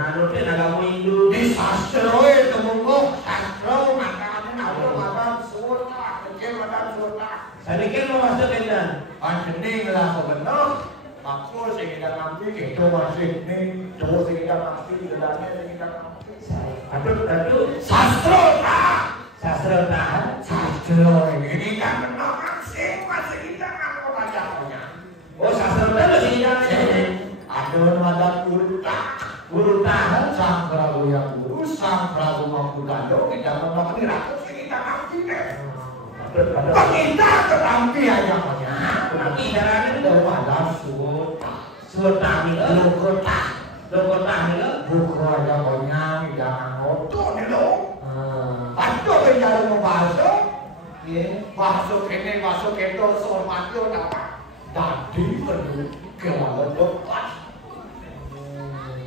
Mungkin agama Hindu di sastra itu mungkin sastra maka surah, kecil surah. saya pikir mau masuk dan Anjing lah benar. Aku sing kita ngambil itu masih nih, terus sing kita ngambil gedane sing kita ngambil. aduh Sastra tak, sastra ini kan benar masing kita ngambil aja punya. oh sastra masih tidak Ada guru tahan sang Prabu yang guru, sang Prabu Mangkudando kita menolak ini rakyat kita ngambil deh. Kita ketampi aja punya. tapi darahnya itu Kepada sultan itu lokota itu buku aja punya jangan ngotot nih lo. Pasti penjara mau masuk ini masuk itu sormati apa? Tadi perlu kelawan lepas.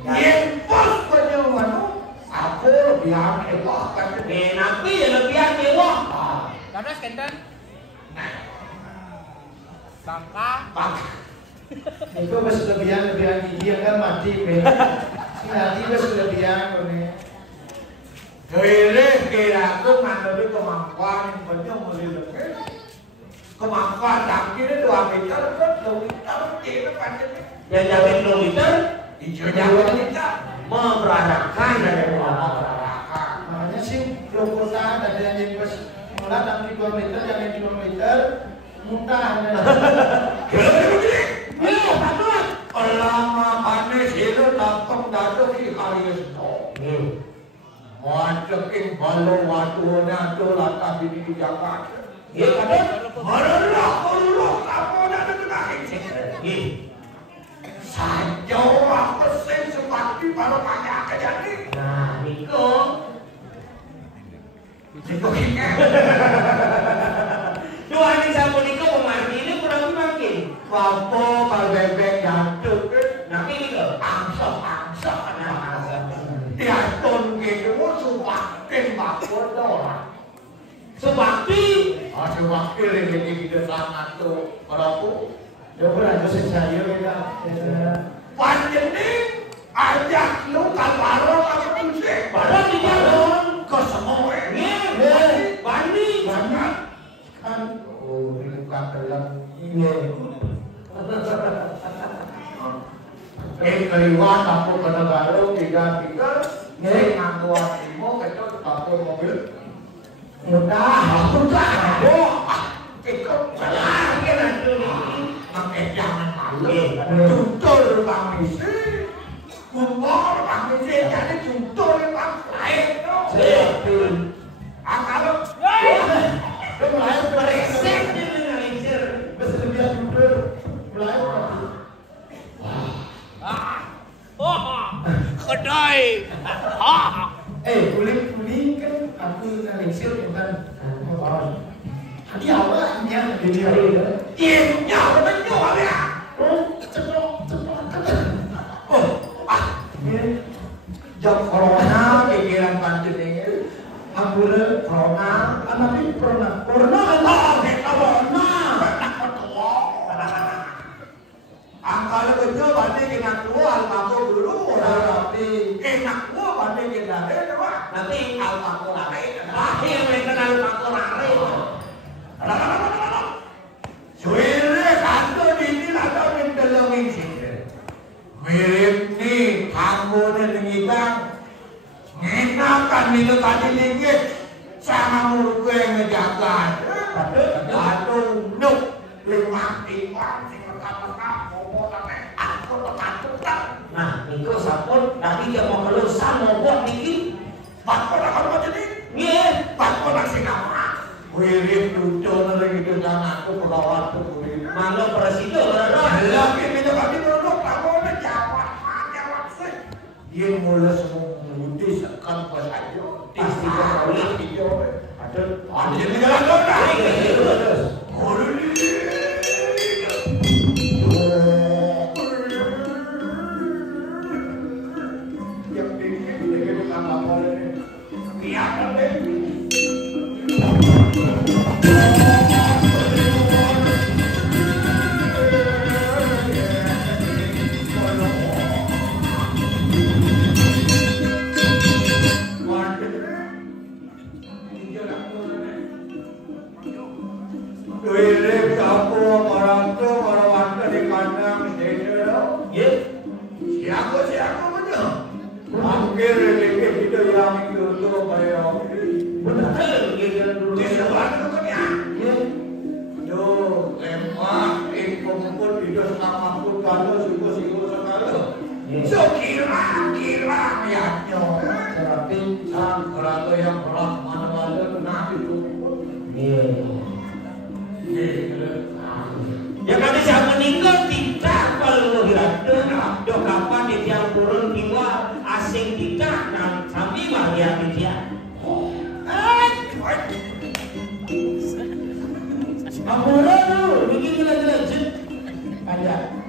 Yang pas penyuman aku lebih mewah kan? nabi ya lebih mewah. Terus kenten. Sangka. Itu bes lebihan gigi kan mati be. Si nanti bes lebihan ini. Kira aku mengambil kemampuan yang banyak meliliki. Kemampuan tapi ini 2 meter kan 2 meter kira panjangnya. Yang jamin kilometer Jangan kita memperadakan dari Makanya sih Lokota ada yang jadi bes mulai 6 kilometer jangan kilometer muntah. kilometer begini. Iya, patut. Lama panis itu tapang datuk di Kalisto. Waceking balo watunya tu lata bini di Jakarta. Iya, patut. Meruluk kamu dan kena Sanjau apa sih seperti baru banyak kejadian. Nah, Niko ingat. dua ini sama Niko pemarti ini kurang makin. Kamu kalau bebek jantung Nanti Niko angsa. Diaton gitu sumpahin bakul doang. Subakti. Subakti ini kita sangat tuh perapu. Coba aja saya kita. Panjangin ajak lu kalparo apa musik. Padahal di jalan Ke semua Bani. banget kan. Oh ini bukan dalam keliwan aku ke negara 3 ngaku asimo kecil takut mobil Mudah. ikut Lagi nanti pakai jangan malu tutur kami sih kumor kami sih jadi tutur bang lain doi. Kulit kan aku nalisir bukan mau hadi awaknya jadi hari iya nyawa menjual ya jam corona pikiran pantin ini hampir corona tapi corona angkala kerja banding kita keluar mampu dulu tapi enak gua banding kita nanti alpako lari lahir mereka dari alpako lari suire kanto dini atau mendelongin sini mirip nih kamu dan kita ngenakan itu tadi dikit sama murid gue yang ngejaga aduh nuk lima nah, itu sapun, tapi dia mau keluar sama buat dikit. Bakal akan macam ni? Iya, bakal nak sinama. Wirip lucu lagi tu jangan aku perawat tu. Mana presiden berada? Lagi minta kami produk, kamu nak jawab sih. Dia mula semua mudi sekan pas ayo. Pasti kau boleh hijau. Ada ni jalan tu dah. Ya kan siapa meninggal tidak kalau hirap do kapan di tiang turun tiwa asing tidak dan sambil bahagia dia. Amora tu, begini jelas ada.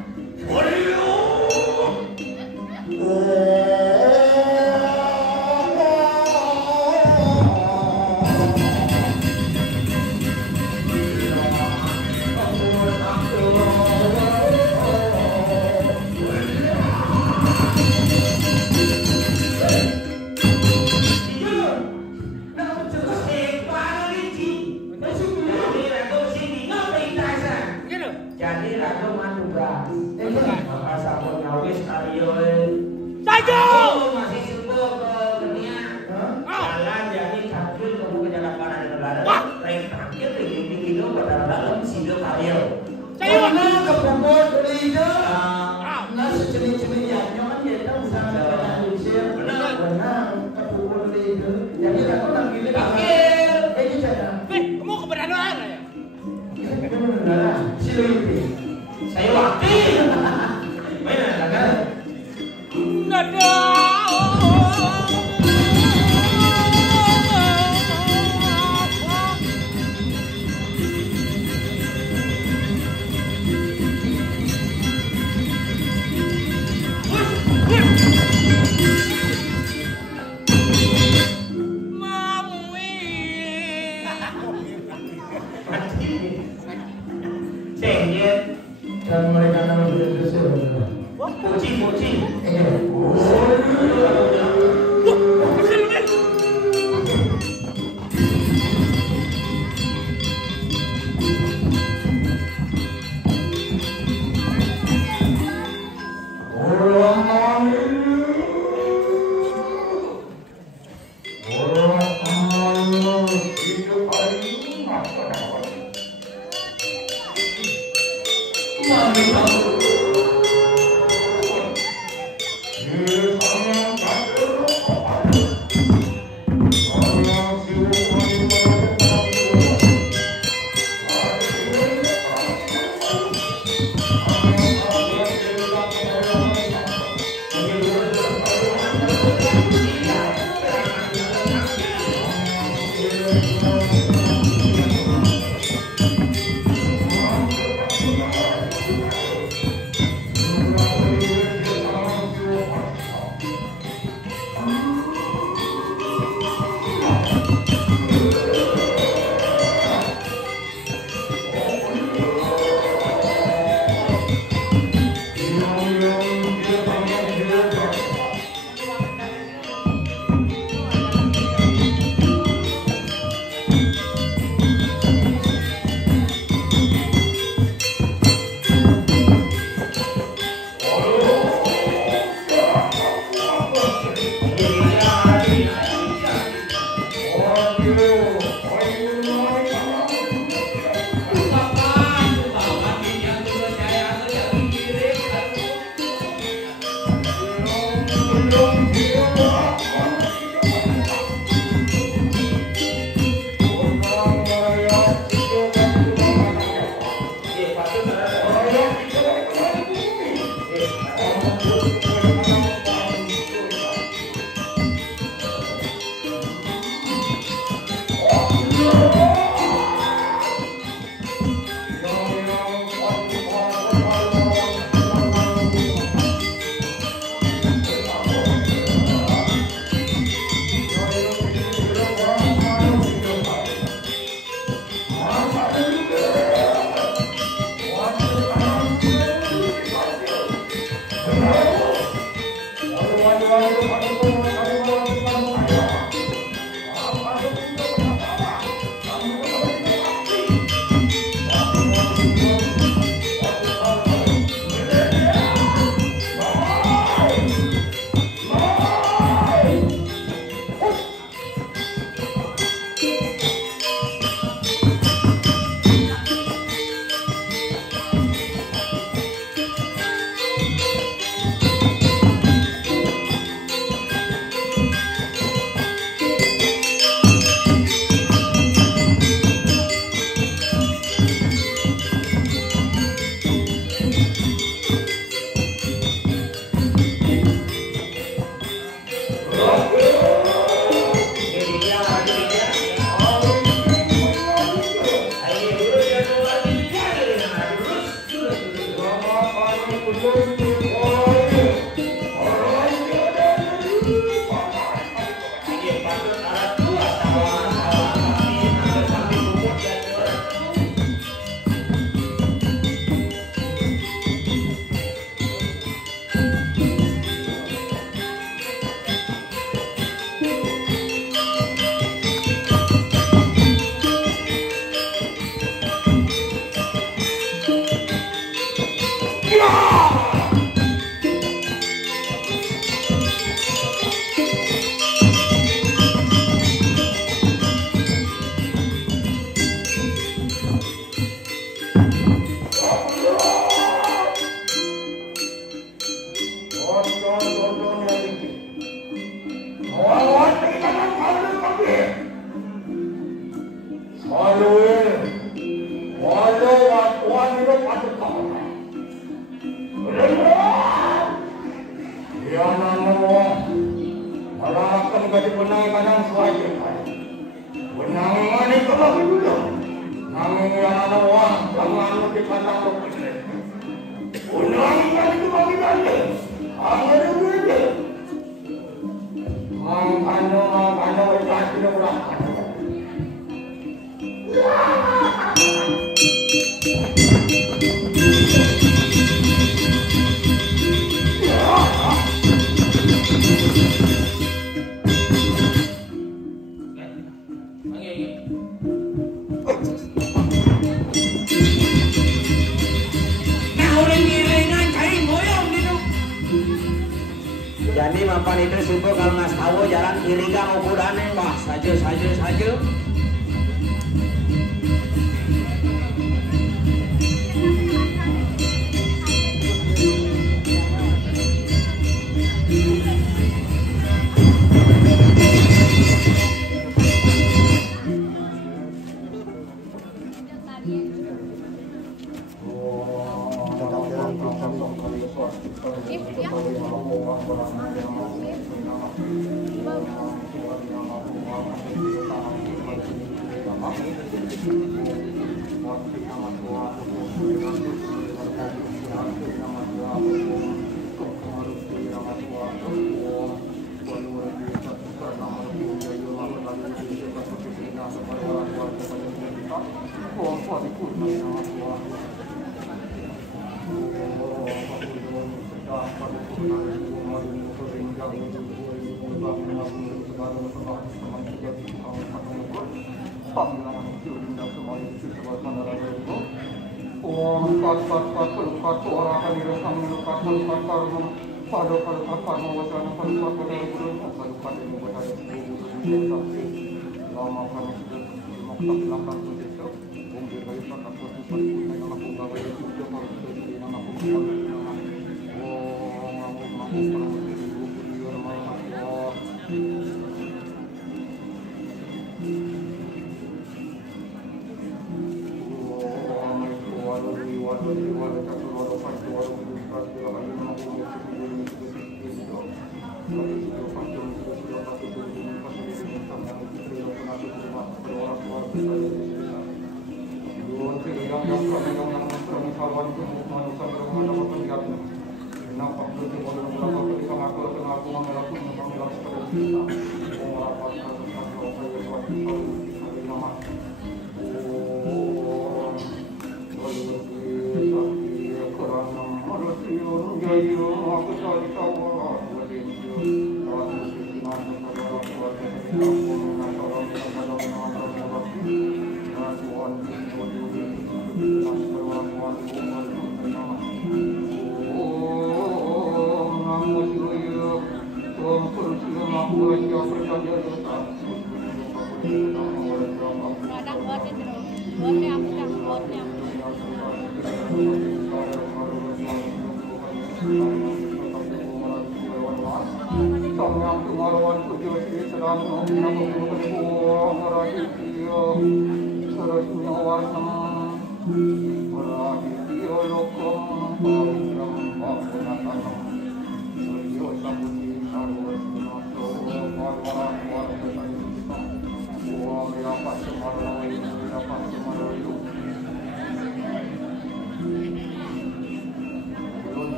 Jadi mapan itu suku kalau nggak tahu jalan kiri kan ukurannya wah saja.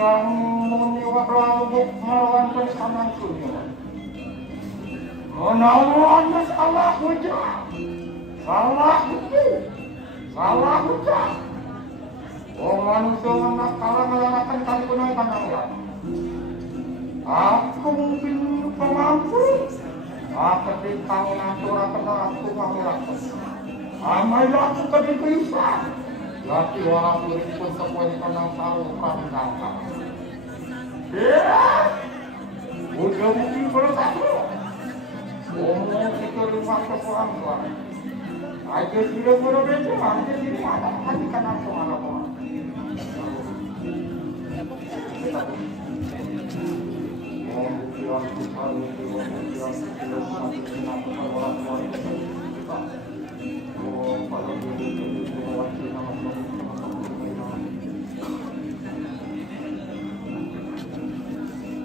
yang menyiwak rambut melawan pesanan dunia. Menawan salah hujah, salah hujah, salah hujah. Oh manusia nak kalah melanakan kali punai pandangan. Aku mungkin pemampu. Aku dikau natura kenal aku pamiraku. Amai laku kedipisa. Laki orang murid pun sepuai kenang tahu pramidangka. Udah mungkin bersatu. Ngomong itu lima sepuan tuan. Aja tidak berbeda, aja tidak ada hati kenang kemana-mana.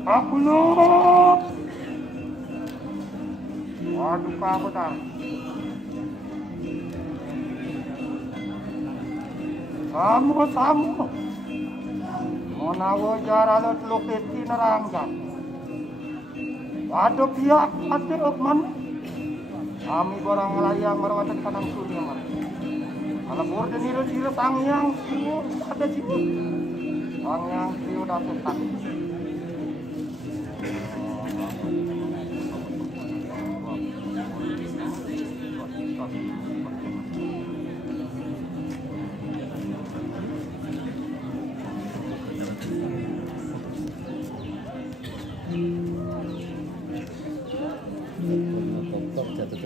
Aku loh. Waduh apa dah? Samu. Monawo jaralot loketi neranggan. Waduh pihak ada man. Kami barang layang merawatan kanang sunya man. Kalau borden iru sangyang siu ada siu. Sangyang siu datang tak. Jatuh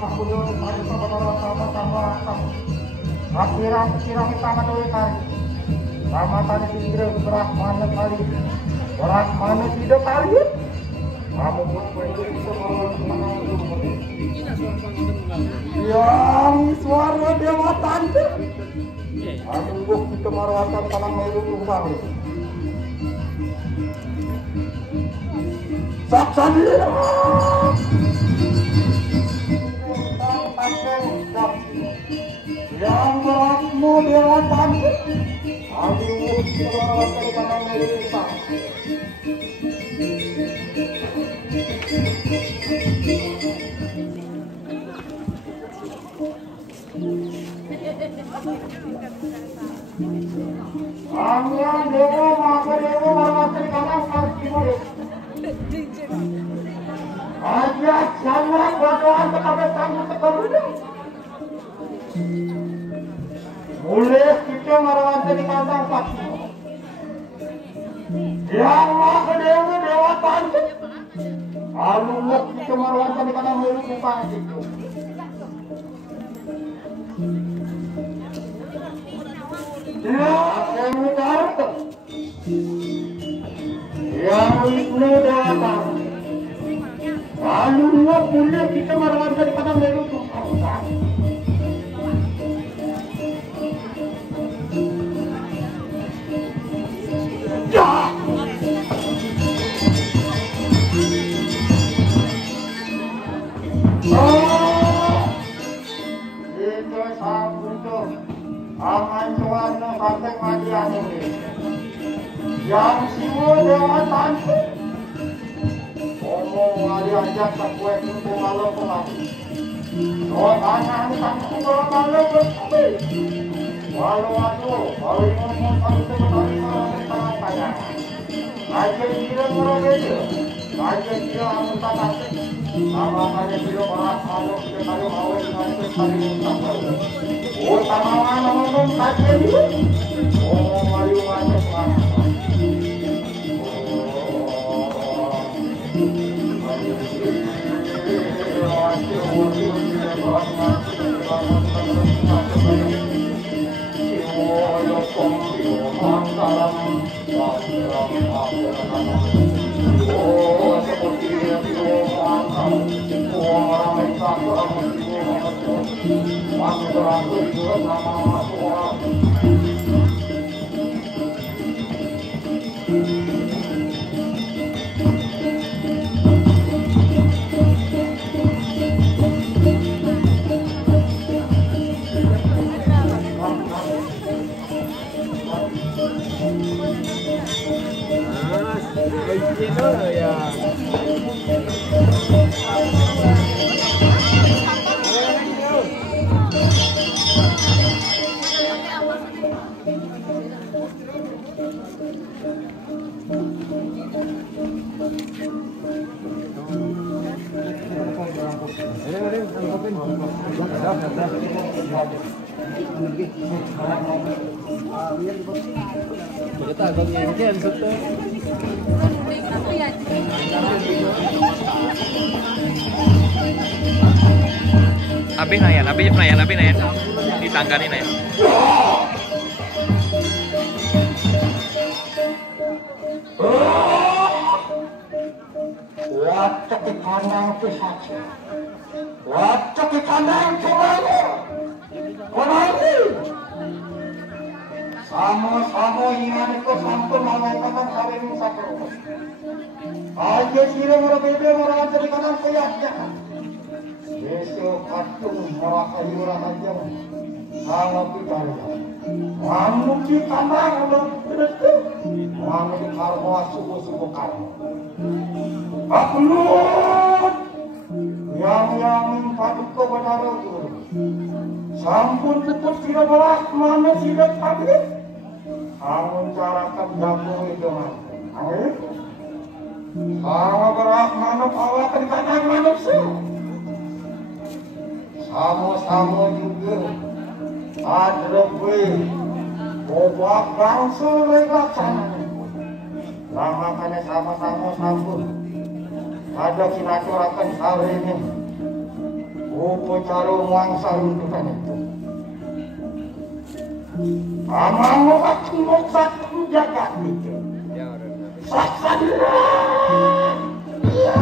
makuyo tadi sama-sama akhirang kita dulu kali sama tadi tinggal beras mana kali beras mana tidak kali kamu pun itu mana yang suara dewa tante aduh kita marawatan tanah meru tumbang Saksania yang beratmu dewa tante aduh kita marawatan tanah meru tumbang Angyan dewa maka dewa marawatan tanah meru aja sama berdoa kepada kamu sekarang boleh kita merawat di kandang pasti yang maka dewa tante lalu kita merawat di kandang meru bukan itu yang utara yang itu dewa tante lalu boleh kita merawat di kandang meru bukan itu sambut aman suarno sampai madian ini yang siwo dewa tante omong wali ajak tak kue itu malu kemati doa tanah ini kamu malu bersabi walau kalau ngomong kalau itu bersabi kalau kaya aja kira mereka aja kira amun tak sama kaya kira berat malu kita kali mau dengan kali oh tamawan ngomong aja dia oh mari aja sekarang Abi nayan ditangganin ya. Wacak di kandang pisah, wacak di kandang cobamu, konawi. Sama-sama iman itu sampai mengatakan kami musafir. Aja sila berbeda merasa di kandang kayaknya. Besok kacung merasa yurah aja, sangat kita. Kamu di kandang belum berarti, kamu di karma subuh kamu. Aklun yang patut kau benar sampun pupus tidak beras mana tidak habis amun carakan jamu itu amin sama beras mana kawakan kadang manusia sama-sama juga adrepe obak bangsa lewat sana makanya sama-sama sambut ada sinaturakan hari ini Opo cara mangsa runtutan itu? Amamu aku moksa jagat itu. Saksan. Ya.